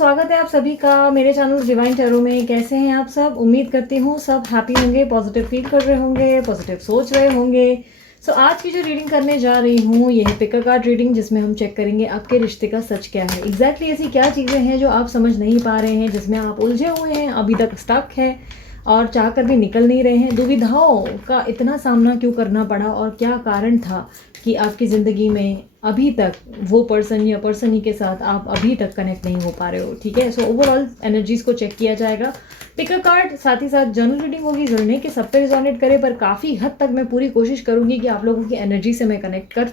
स्वागत है आप सभी का मेरे चैनल डिवाइन टैरो में। कैसे हैं आप सब? उम्मीद करती हूँ सब हैप्पी होंगे, पॉजिटिव फील कर रहे होंगे, पॉजिटिव सोच रहे होंगे। आज की जो रीडिंग करने जा रही हूँ ये है पिक अ कार्ड रीडिंग, जिसमें हम चेक करेंगे आपके रिश्ते का सच क्या है। एग्जैक्टली ऐसी क्या चीज़ें हैं जो आप समझ नहीं पा रहे हैं, जिसमें आप उलझे हुए हैं, अभी तक स्टक है और चाह कर भी निकल नहीं रहे हैं। दुविधाओं का इतना सामना क्यों करना पड़ा और क्या कारण था कि आपकी ज़िंदगी में अभी तक वो पर्सन या पर्सन ही के साथ आप अभी तक कनेक्ट नहीं हो पा रहे हो। ठीक है, सो ओवरऑल एनर्जीज को चेक किया जाएगा। पिक अ कार्ड, साथ ही साथ जर्नल रीडिंग होगी। जरूरी नहीं कि सब पे रिजोनेट करे, पर काफ़ी हद तक मैं पूरी कोशिश करूंगी कि आप लोगों की एनर्जी से मैं कनेक्ट कर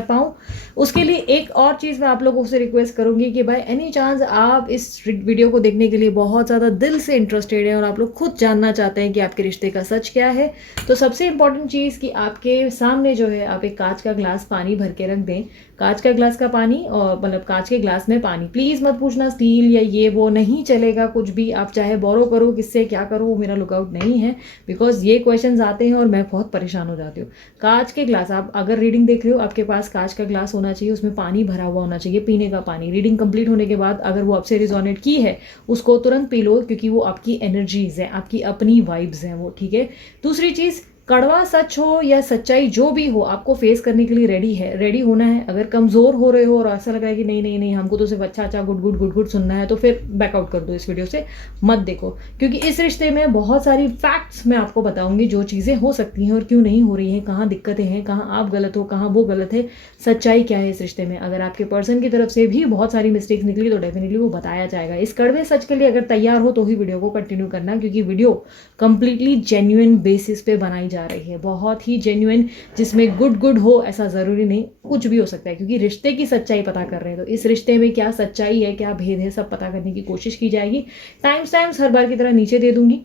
पाऊँ। उसके लिए एक और चीज़ मैं आप लोगों से रिक्वेस्ट करूंगी कि बाय एनी चांस आप इस वीडियो को देखने के लिए बहुत ज़्यादा दिल से इंटरेस्टेड हैं और आप लोग खुद जानना चाहते हैं कि आपके रिश्ते का सच क्या है, तो सबसे इंपॉर्टेंट चीज़ कि आपके सामने जो है आप एक कांच का ग्लास पानी भर के रख दें। कांच का ग्लास का पानी, और मतलब कांच के ग्लास में पानी। प्लीज़ मत पूछना स्टील या ये वो, नहीं चलेगा कुछ भी। आप चाहे बोरो करो, किससे क्या करो, वो मेरा लुकआउट नहीं है, बिकॉज ये क्वेश्चंस आते हैं और मैं बहुत परेशान हो जाती हूँ। कांच के ग्लास, आप अगर रीडिंग देख रहे हो आपके पास कांच का ग्लास होना चाहिए, उसमें पानी भरा हुआ होना चाहिए, पीने का पानी। रीडिंग कंप्लीट होने के बाद अगर वो आपसे रिजोनेट की है उसको तुरंत पी लो, क्योंकि वो आपकी एनर्जीज है, आपकी अपनी वाइब्स हैं वो। ठीक है, दूसरी चीज़, कड़वा सच हो या सच्चाई जो भी हो, आपको फेस करने के लिए रेडी होना है। अगर कमज़ोर हो रहे हो और ऐसा लग रहा है कि नहीं नहीं नहीं हमको तो सिर्फ अच्छा अच्छा गुड गुड गुड गुड सुनना है, तो फिर बैकआउट कर दो, इस वीडियो से मत देखो। क्योंकि इस रिश्ते में बहुत सारी फैक्ट्स मैं आपको बताऊंगी, जो चीज़ें हो सकती हैं और क्यों नहीं हो रही हैं, कहाँ दिक्कतें हैं, कहाँ आप गलत हो, कहाँ वो गलत है, सच्चाई क्या है इस रिश्ते में। अगर आपके पर्सन की तरफ से भी बहुत सारी मिस्टेक्स निकली तो डेफिनेटली वो बताया जाएगा। इस कड़वे सच के लिए अगर तैयार हो तो ही वीडियो को कंटिन्यू करना, क्योंकि वीडियो कंप्लीटली जेन्युइन बेसिस पे बनाई जा रही है, बहुत ही जेन्युइन, जिसमें गुड गुड हो ऐसा ज़रूरी नहीं, कुछ भी हो सकता है, क्योंकि रिश्ते की सच्चाई पता कर रहे हैं। तो इस रिश्ते में क्या सच्चाई है, क्या भेद है, सब पता करने की कोशिश की जाएगी। टाइम्स हर बार की तरह नीचे दे दूंगी,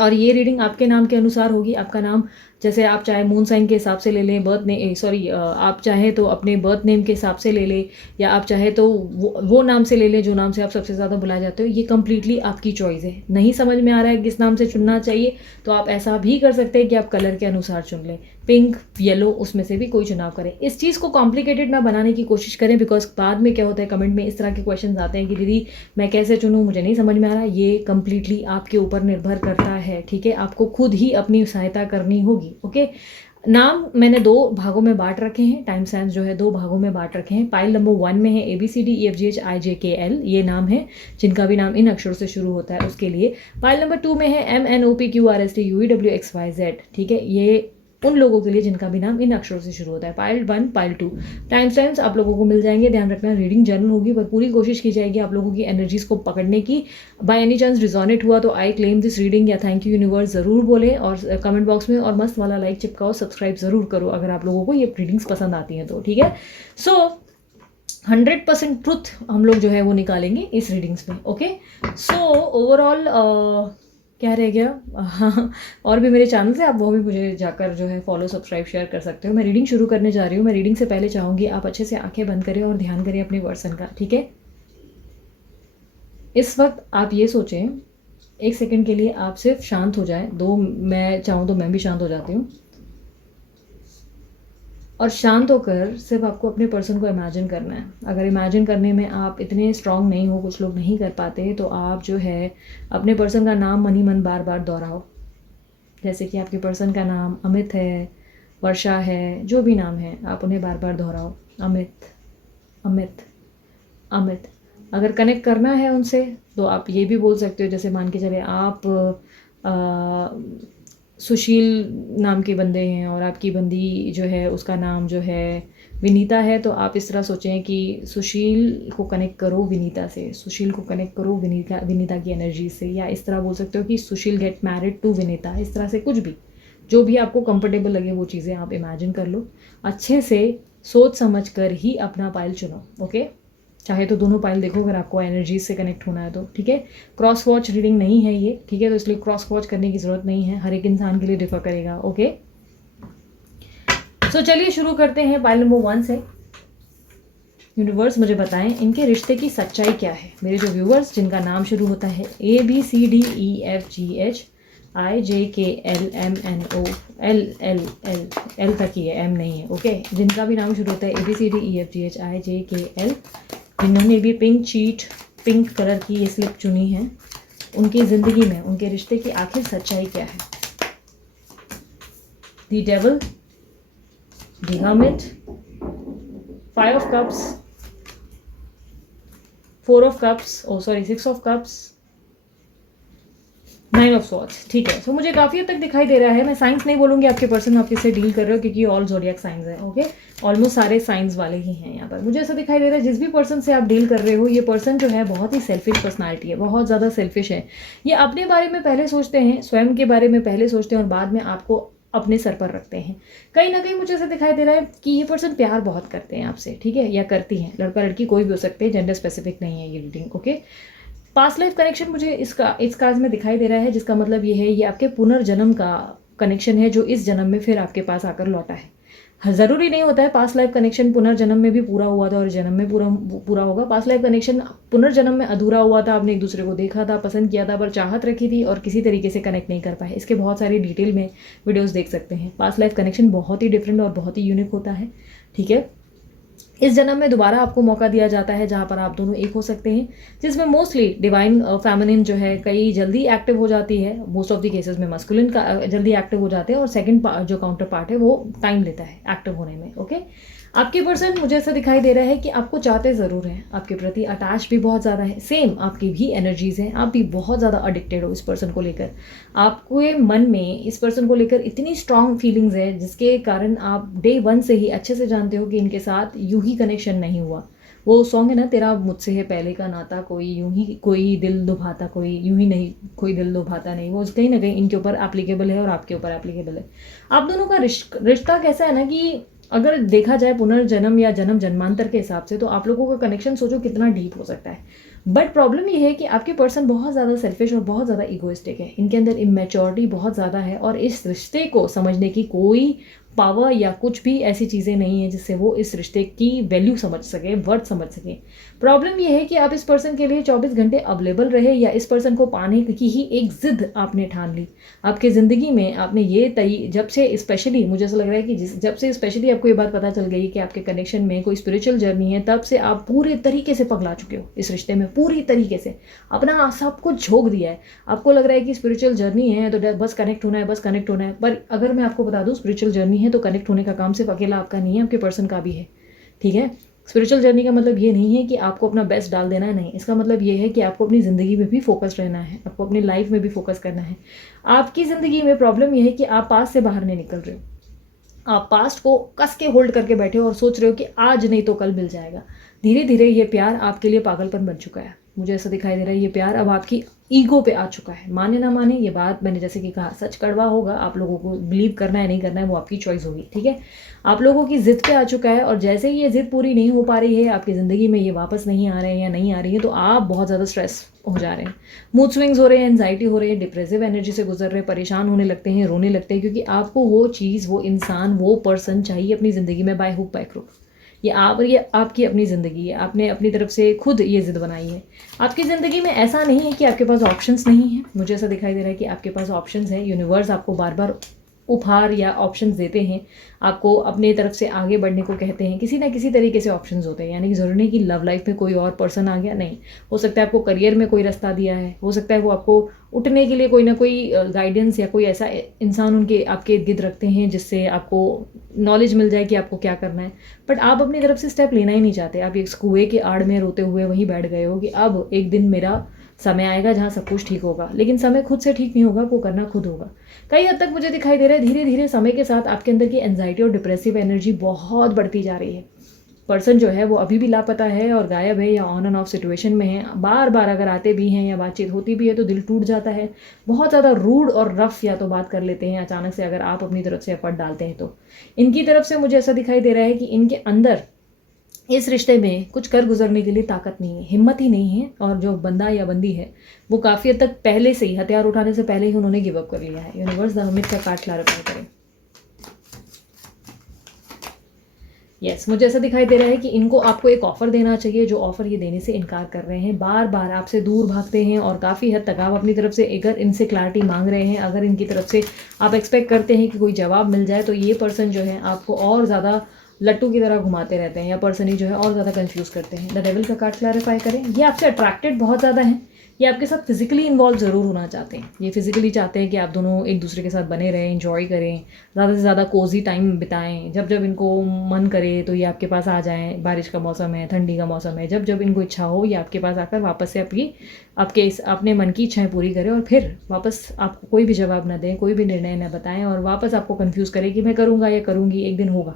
और ये रीडिंग आपके नाम के अनुसार होगी। आपका नाम, जैसे आप चाहे मून साइन के हिसाब से ले लें, आप चाहे तो अपने बर्थ नेम के हिसाब से ले लें, या आप चाहे तो वो नाम से ले लें जो नाम से आप सबसे ज़्यादा बुलाए जाते हो। ये कम्प्लीटली आपकी चॉइस है। नहीं समझ में आ रहा है किस नाम से चुनना चाहिए, तो आप ऐसा भी कर सकते हैं कि आप कलर के अनुसार चुन लें, पिंक, येलो, उसमें से भी कोई चुनाव करें। इस चीज़ को कॉम्प्लिकेटेड ना बनाने की कोशिश करें, बिकॉज बाद में क्या होता है, कमेंट में इस तरह के क्वेश्चन आते हैं कि दीदी मैं कैसे चुनूँ, मुझे नहीं समझ में आ रहा। ये कम्प्लीटली आपके ऊपर निर्भर करता है। ठीक है, आपको खुद ही अपनी सहायता करनी होगी। ओके, नाम मैंने दो भागों में बांट रखे हैं, टाइम स्टैम्प्स जो है दो भागों में बांट रखे हैं। पाइल नंबर 1 में है ABCDEFGHIJKL, ये नाम है जिनका भी नाम इन अक्षरों से शुरू होता है उसके लिए। पाइल नंबर 2 में है MNOPQRSTUVWXYZ। ठीक है, ये उन लोगों के लिए जिनका भी नाम इन अक्षरों से शुरू होता है। पाइल 1, पाइल 2 टाइम स्टैम्प्स आप लोगों को मिल जाएंगे। ध्यान रखना, रीडिंग जर्नल होगी, पर पूरी कोशिश की जाएगी आप लोगों की एनर्जीज को पकड़ने की। बाय एनी चांस रिजोनेट हुआ तो आई क्लेम दिस रीडिंग या थैंक यू यूनिवर्स ज़रूर बोले, और कमेंट बॉक्स में और मस्त वाला लाइक चिपकाओ, सब्सक्राइब ज़रूर करो अगर आप लोगों को ये रीडिंग्स पसंद आती हैं तो। ठीक है, 100% ट्रुथ हम लोग जो है वो निकालेंगे इस रीडिंग्स में। ओके, ओवरऑल क्या रह गया, हाँ, और भी मेरे चैनल से आप वो भी मुझे जाकर जो है फॉलो, सब्सक्राइब, शेयर कर सकते हो। मैं रीडिंग शुरू करने जा रही हूँ। मैं रीडिंग से पहले चाहूँगी आप अच्छे से आंखें बंद करें और ध्यान करें अपने पर्सन का। ठीक है, इस वक्त आप ये सोचें, 1 सेकंड के लिए आप सिर्फ शांत हो जाएं। मैं चाहूँ तो मैं भी शांत हो जाती हूँ, और शांत होकर सिर्फ आपको अपने पर्सन को इमेजिन करना है। अगर इमेजिन करने में आप इतने स्ट्रांग नहीं हो, कुछ लोग नहीं कर पाते, तो आप जो है अपने पर्सन का नाम मन ही मन बार बार दोहराओ। जैसे कि आपके पर्सन का नाम अमित है, वर्षा है, जो भी नाम है आप उन्हें बार बार दोहराओ। अमित, अमित, अमित। अगर कनेक्ट करना है उनसे तो आप ये भी बोल सकते हो, जैसे मान के चले आप सुशील नाम के बंदे हैं और आपकी बंदी जो है उसका नाम जो है विनीता है, तो आप इस तरह सोचें कि सुशील को कनेक्ट करो विनीता से, सुशील को कनेक्ट करो विनीता की एनर्जी से। या इस तरह बोल सकते हो कि सुशील गेट मैरिड टू विनीता। इस तरह से कुछ भी जो भी आपको कंफर्टेबल लगे वो चीज़ें आप इमेजिन कर लो। अच्छे से सोच समझ कर ही अपना पाइल चुनो। ओके, चाहे तो दोनों पाइल देखो अगर आपको एनर्जी से कनेक्ट होना है तो। ठीक है, क्रॉस वॉच रीडिंग नहीं है ये। ठीक है, तो इसलिए क्रॉस वॉच करने की ज़रूरत नहीं है, हर एक इंसान के लिए डिफर करेगा। ओके, चलिए शुरू करते हैं पाइल नंबर 1 से। यूनिवर्स मुझे बताएं इनके रिश्ते की सच्चाई क्या है। मेरे जो व्यूवर्स जिनका नाम शुरू होता है ABCDEFGHIJKLMNOL तक ही है, M नहीं है। ओके, जिनका भी नाम शुरू होता है ABCDEFGHIJKL, जिन्होंने भी पिंक शीट पिंक कलर की ये स्लिप चुनी है। उनकी ज़िंदगी में उनके रिश्ते की आखिर सच्चाई क्या है? The devil, the hermit, 5 of cups, 4 of cups, 6 of cups, 9 of swords. ठीक है, सो मुझे काफ़ी हद तक दिखाई दे रहा है। मैं साइंस नहीं बोलूँगी आपके पर्सन आप किससे डील कर रहे हो, क्योंकि ऑल ज़ोडिएक साइंस है। ओके, ऑलमोस्ट सारे साइंस वाले ही हैं यहाँ पर। मुझे ऐसा दिखाई दे रहा है जिस भी पर्सन से आप डील कर रहे हो, ये पर्सन जो है बहुत ही सेल्फिश पर्सनालिटी है, बहुत ज़्यादा सेल्फिश है। ये अपने बारे में पहले सोचते हैं, स्वयं के बारे में पहले सोचते हैं और बाद में आपको अपने सर पर रखते हैं। कहीं ना कहीं मुझे ऐसा दिखाई दे रहा है कि ये पर्सन प्यार बहुत करते हैं आपसे, ठीक है, या करती हैं। लड़का लड़की कोई भी हो सकते हैं, जेंडर स्पेसिफिक नहीं है ये reading. Okay, past life connection मुझे इस काज में दिखाई दे रहा है, जिसका मतलब ये है ये आपके पुनर्जन्म का कनेक्शन है, जो इस जन्म में फिर आपके पास आकर लौटा है। ज़रूरी नहीं होता है पास्ट लाइफ कनेक्शन पुनर्जन्म में भी पूरा हुआ था और जन्म में पूरा होगा। पास्ट लाइफ कनेक्शन पुनर्जन्म में अधूरा हुआ था, आपने एक दूसरे को देखा था, पसंद किया था, पर चाहत रखी थी और किसी तरीके से कनेक्ट नहीं कर पाए। इसके बहुत सारी डिटेल में वीडियोज़ देख सकते हैं। पास्ट लाइफ कनेक्शन बहुत ही डिफरेंट और बहुत ही यूनिक होता है, ठीक है। इस जन्म में दोबारा आपको मौका दिया जाता है जहाँ पर आप दोनों एक हो सकते हैं, जिसमें मोस्टली डिवाइन फेमिनिन जो है कई जल्दी एक्टिव हो जाती है। मोस्ट ऑफ द केसेस में मस्कुलिन का जल्दी एक्टिव हो जाते हैं और सेकंड जो काउंटर पार्ट है वो टाइम लेता है एक्टिव होने में। ओके, आपके पर्सन मुझे ऐसा दिखाई दे रहा है कि आपको चाहते ज़रूर हैं, आपके प्रति अटैच भी बहुत ज़्यादा है। सेम आपकी भी एनर्जीज़ हैं, आप भी बहुत ज़्यादा एडिक्टेड हो इस पर्सन को लेकर। आपके मन में इस पर्सन को लेकर इतनी स्ट्रांग फीलिंग्स है, जिसके कारण आप डे 1 से ही अच्छे से जानते हो कि इनके साथ यूं ही कनेक्शन नहीं हुआ। वो सॉन्ग है ना, तेरा मुझसे है पहले का नाता, कोई यूं ही कोई दिल लुभाता, कोई यूं ही नहीं कोई दिल लुभाता नहीं। वो कहीं ना कहीं इनके ऊपर एप्लीकेबल है और आपके ऊपर एप्लीकेबल है। आप दोनों का रिश्ता कैसा है ना कि अगर देखा जाए पुनर्जन्म या जन्म जन्मांतर के हिसाब से, तो आप लोगों का कनेक्शन सोचो कितना डीप हो सकता है। बट प्रॉब्लम ये है कि आपके पर्सन बहुत ज़्यादा सेल्फिश और बहुत ज़्यादा इगोइस्टिक है। इनके अंदर इमेच्योरिटी बहुत ज़्यादा है और इस रिश्ते को समझने की कोई पावर या कुछ भी ऐसी चीज़ें नहीं है जिससे वो इस रिश्ते की वैल्यू समझ सके, वर्थ समझ सके। प्रॉब्लम ये है कि आप इस पर्सन के लिए 24 घंटे अवेलेबल रहे, या इस पर्सन को पाने की ही एक जिद आपने ठान ली। आपकी ज़िंदगी में आपने ये जब से स्पेशली मुझे ऐसा लग रहा है कि जब से स्पेशली आपको ये बात पता चल गई कि आपके कनेक्शन में कोई स्पिरिचुअल जर्नी है, तब से आप पूरे तरीके से पगला चुके हो इस रिश्ते में। पूरी तरीके से अपना सब कुछ झोंक दिया है। आपको लग रहा है कि स्पिरिचुअल जर्नी है तो बस कनेक्ट होना है, बस कनेक्ट होना है। पर अगर मैं आपको बता दूं, स्पिरिचुअल जर्नी है तो कनेक्ट होने का काम सिर्फ अकेला आपका नहीं है, आपके पर्सन का भी है, ठीक है। स्पिरिचुअल जर्नी का मतलब ये नहीं है कि आपको अपना बेस्ट डाल देना है, नहीं। इसका मतलब ये है कि आपको अपनी ज़िंदगी में भी फोकस रहना है, आपको अपनी लाइफ में भी फोकस करना है। आपकी ज़िंदगी में प्रॉब्लम ये है कि आप पास्ट से बाहर नहीं निकल रहे हो। आप पास्ट को कस के होल्ड करके बैठे हो और सोच रहे हो कि आज नहीं तो कल मिल जाएगा। धीरे धीरे ये प्यार आपके लिए पागलपन बन चुका है। मुझे ऐसा दिखाई दे रहा है ये प्यार अब आपकी ईगो पे आ चुका है। माने ना माने, ये बात मैंने जैसे कि कहा सच कड़वा होगा, आप लोगों को बिलीव करना है नहीं करना है वो आपकी चॉइस होगी, ठीक है। आप लोगों की जिद पे आ चुका है और जैसे ही ये जिद पूरी नहीं हो पा रही है, आपकी ज़िंदगी में ये वापस नहीं आ रहे हैं या नहीं आ रही है, तो आप बहुत ज़्यादा स्ट्रेस हो जा रहे हैं, मूड स्विंग्स हो रहे हैं, एंजाइटी हो रही है, डिप्रेसिव एनर्जी से गुजर रहे हैं, परेशान होने लगते हैं, रोने लगते हैं, क्योंकि आपको वो चीज़, वो इंसान, वो पर्सन चाहिए अपनी ज़िंदगी में बाय हुक बाय क्रुक। ये आपकी अपनी ज़िंदगी है, आपने अपनी तरफ से खुद ये ज़िद बनाई है। आपकी ज़िंदगी में ऐसा नहीं है कि आपके पास ऑप्शंस नहीं है। मुझे ऐसा दिखाई दे रहा है कि आपके पास ऑप्शंस है। यूनिवर्स आपको बार बार उपहार या ऑप्शंस देते हैं, आपको अपने तरफ से आगे बढ़ने को कहते हैं। किसी ना किसी तरीके से ऑप्शंस होते हैं, यानी कि ज़रूरी नहीं कि लव लाइफ में कोई और पर्सन आ गया, नहीं। हो सकता है आपको करियर में कोई रास्ता दिया है, हो सकता है वो आपको उठने के लिए कोई ना कोई गाइडेंस या कोई ऐसा इंसान उनके आपके इर्द गिर्द रखते हैं जिससे आपको नॉलेज मिल जाए कि आपको क्या करना है। बट आप अपनी तरफ से स्टेप लेना ही नहीं चाहते। आप एक कुएं के आड़ में रोते हुए वहीं बैठ गए हो कि अब एक दिन मेरा समय आएगा जहाँ सब कुछ ठीक होगा। लेकिन समय खुद से ठीक नहीं होगा, वो करना खुद होगा। कई हद तक मुझे दिखाई दे रहा है धीरे धीरे समय के साथ आपके अंदर की एंजाइटी और डिप्रेसिव एनर्जी बहुत बढ़ती जा रही है। पर्सन जो है वो अभी भी लापता है और गायब है या ऑन एंड ऑफ सिचुएशन में है। बार बार अगर आते भी हैं या बातचीत होती भी है तो दिल टूट जाता है। बहुत ज़्यादा रूड और रफ या तो बात कर लेते हैं अचानक से, अगर आप अपनी तरफ से एफर्ट डालते हैं तो। इनकी तरफ से मुझे ऐसा दिखाई दे रहा है कि इनके अंदर इस रिश्ते में कुछ कर गुजरने के लिए ताकत नहीं है, हिम्मत ही नहीं है। और जो बंदा या बंदी है वो काफ़ी हद तक पहले से ही, हथियार उठाने से पहले ही उन्होंने गिव अप कर लिया है। यूनिवर्स द हर्मिट का कार्ड क्लैरिफाई करें। यस, मुझे ऐसा दिखाई दे रहा है कि इनको आपको एक ऑफ़र देना चाहिए, जो ऑफ़र ये देने से इनकार कर रहे हैं। बार बार आपसे दूर भागते हैं और काफ़ी हद तक आप अपनी तरफ से अगर इनसे क्लैरिटी मांग रहे हैं, अगर इनकी तरफ से आप एक्सपेक्ट करते हैं कि कोई जवाब मिल जाए, तो ये पर्सन जो है आपको और ज़्यादा लट्टू की तरह घुमाते रहते हैं, या पर्सन ही जो है और ज़्यादा कंफ्यूज करते हैं। द डेविल का कार्ड क्लैरिफाई करें। ये आपसे अट्रैक्टेड बहुत ज़्यादा हैं, ये आपके साथ फिजिकली इन्वॉल्व ज़रूर होना चाहते हैं। ये फिजिकली चाहते हैं कि आप दोनों एक दूसरे के साथ बने रहें, इंजॉय करें, ज़्यादा से ज़्यादा कोजी टाइम बिताएं। जब जब इनको मन करे तो ये आपके पास आ जाएं। बारिश का मौसम है, ठंडी का मौसम है, जब जब इनको इच्छा हो ये आपके पास आकर वापस से अपने मन की इच्छाएं पूरी करें, और फिर वापस आपको कोई भी जवाब ना दें, कोई भी निर्णय ना बताएं, और वापस आपको कंफ्यूज करें कि मैं करूँगा या करूँगी, एक दिन होगा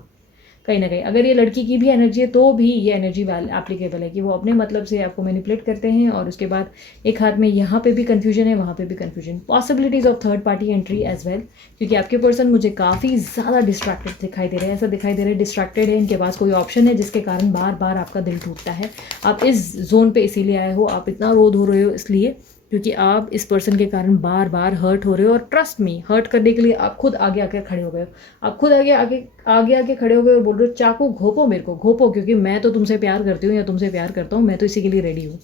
कहीं ना कहीं। अगर ये लड़की की भी एनर्जी है तो भी ये एनर्जी एप्लीकेबल है कि वो अपने मतलब से आपको मैनिपुलेट करते हैं, और उसके बाद एक हाथ में यहाँ पे भी कन्फ्यूजन है, वहाँ पे भी confusion. Possibilities of third party entry as well, क्योंकि आपके पर्सन मुझे काफ़ी ज़्यादा डिस्ट्रैक्टेड दिखाई दे रहे हैं। ऐसा दिखाई दे रहा है डिस्ट्रैक्टेड है, इनके पास कोई ऑप्शन है जिसके कारण बार बार आपका दिल टूटता है। आप इस जोन पर इसीलिए आए हो, आप इतना रो धो रहे हो इसलिए क्योंकि आप इस पर्सन के कारण बार बार हर्ट हो रहे हो, और ट्रस्ट मी, हर्ट करने के लिए आप खुद आगे आके खड़े हो गए हो। आप खुद आगे खड़े हो गए और बोल रहे हो चाकू घोपो, मेरे को घोपो, क्योंकि मैं तो तुमसे प्यार करती हूँ या तुमसे प्यार करता हूँ, मैं तो इसी के लिए रेडी हूँ।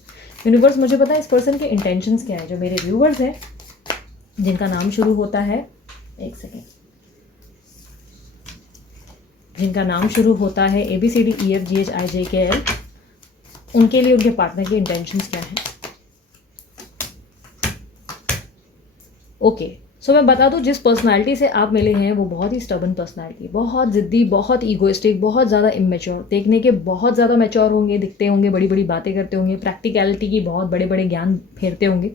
यूनिवर्स मुझे पता है इस पर्सन के इंटेंशंस क्या है। जो मेरे व्यूवर्स हैं जिनका नाम शुरू होता है, एक सेकेंड, जिनका नाम शुरू होता है ABCDEFGHIJKL, उनके लिए उनके पार्टनर के इंटेंशंस क्या हैं। ओके, सो मैं बता दूं, जिस पर्सनालिटी से आप मिले हैं वो बहुत ही स्टबन पर्सनालिटी, बहुत ज़िद्दी, बहुत ईगोइस्टिक, बहुत ज़्यादा इमेच्योर, देखने के बहुत ज़्यादा मैच्योर होंगे, दिखते होंगे, बड़ी बड़ी बातें करते होंगे, प्रैक्टिकलिटी की बहुत बड़े बड़े ज्ञान फेरते होंगे,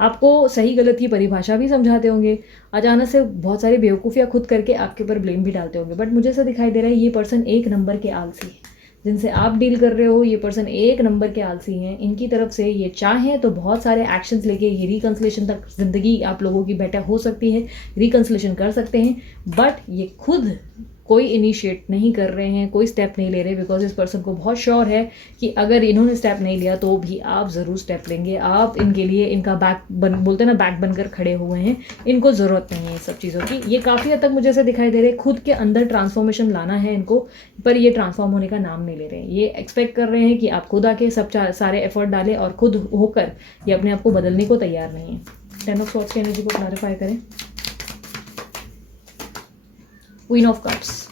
आपको सही गलत की परिभाषा भी समझाते होंगे, अचानक से बहुत सारी बेवकूफ़ियाँ खुद करके आपके ऊपर ब्लेम भी डालते होंगे। बट मुझे ऐसा दिखाई दे रहा है ये पर्सन एक नंबर के आलसी है। जिनसे आप डील कर रहे हो ये पर्सन एक नंबर के आलसी हैं। इनकी तरफ से ये चाहें तो बहुत सारे एक्शंस लेके ये रिकन्सिलेशन तक ज़िंदगी आप लोगों की बेटर हो सकती है, रिकन्सिलेशन कर सकते हैं, बट ये खुद कोई इनिशिएट नहीं कर रहे हैं, कोई स्टेप नहीं ले रहे, बिकॉज इस पर्सन को बहुत श्योर है कि अगर इन्होंने स्टेप नहीं लिया तो भी आप ज़रूर स्टेप लेंगे। आप इनके लिए इनका बोलते हैं ना, बैक बनकर खड़े हुए हैं। इनको ज़रूरत नहीं है सब चीज़ों की। ये काफ़ी हद तक मुझे ऐसे दिखाई दे रहे हैं खुद के अंदर ट्रांसफॉर्मेशन लाना है इनको, पर ये ट्रांसफॉर्म होने का नाम नहीं ले रहे हैं। ये एक्सपेक्ट कर रहे हैं कि आप खुद आके सब सारे एफर्ट डालें, और खुद होकर ये अपने आप को बदलने को तैयार नहीं है। 10 ऑफ सॉर्ड्स की एनर्जी को क्लैरिफाई करें। Queen of cups,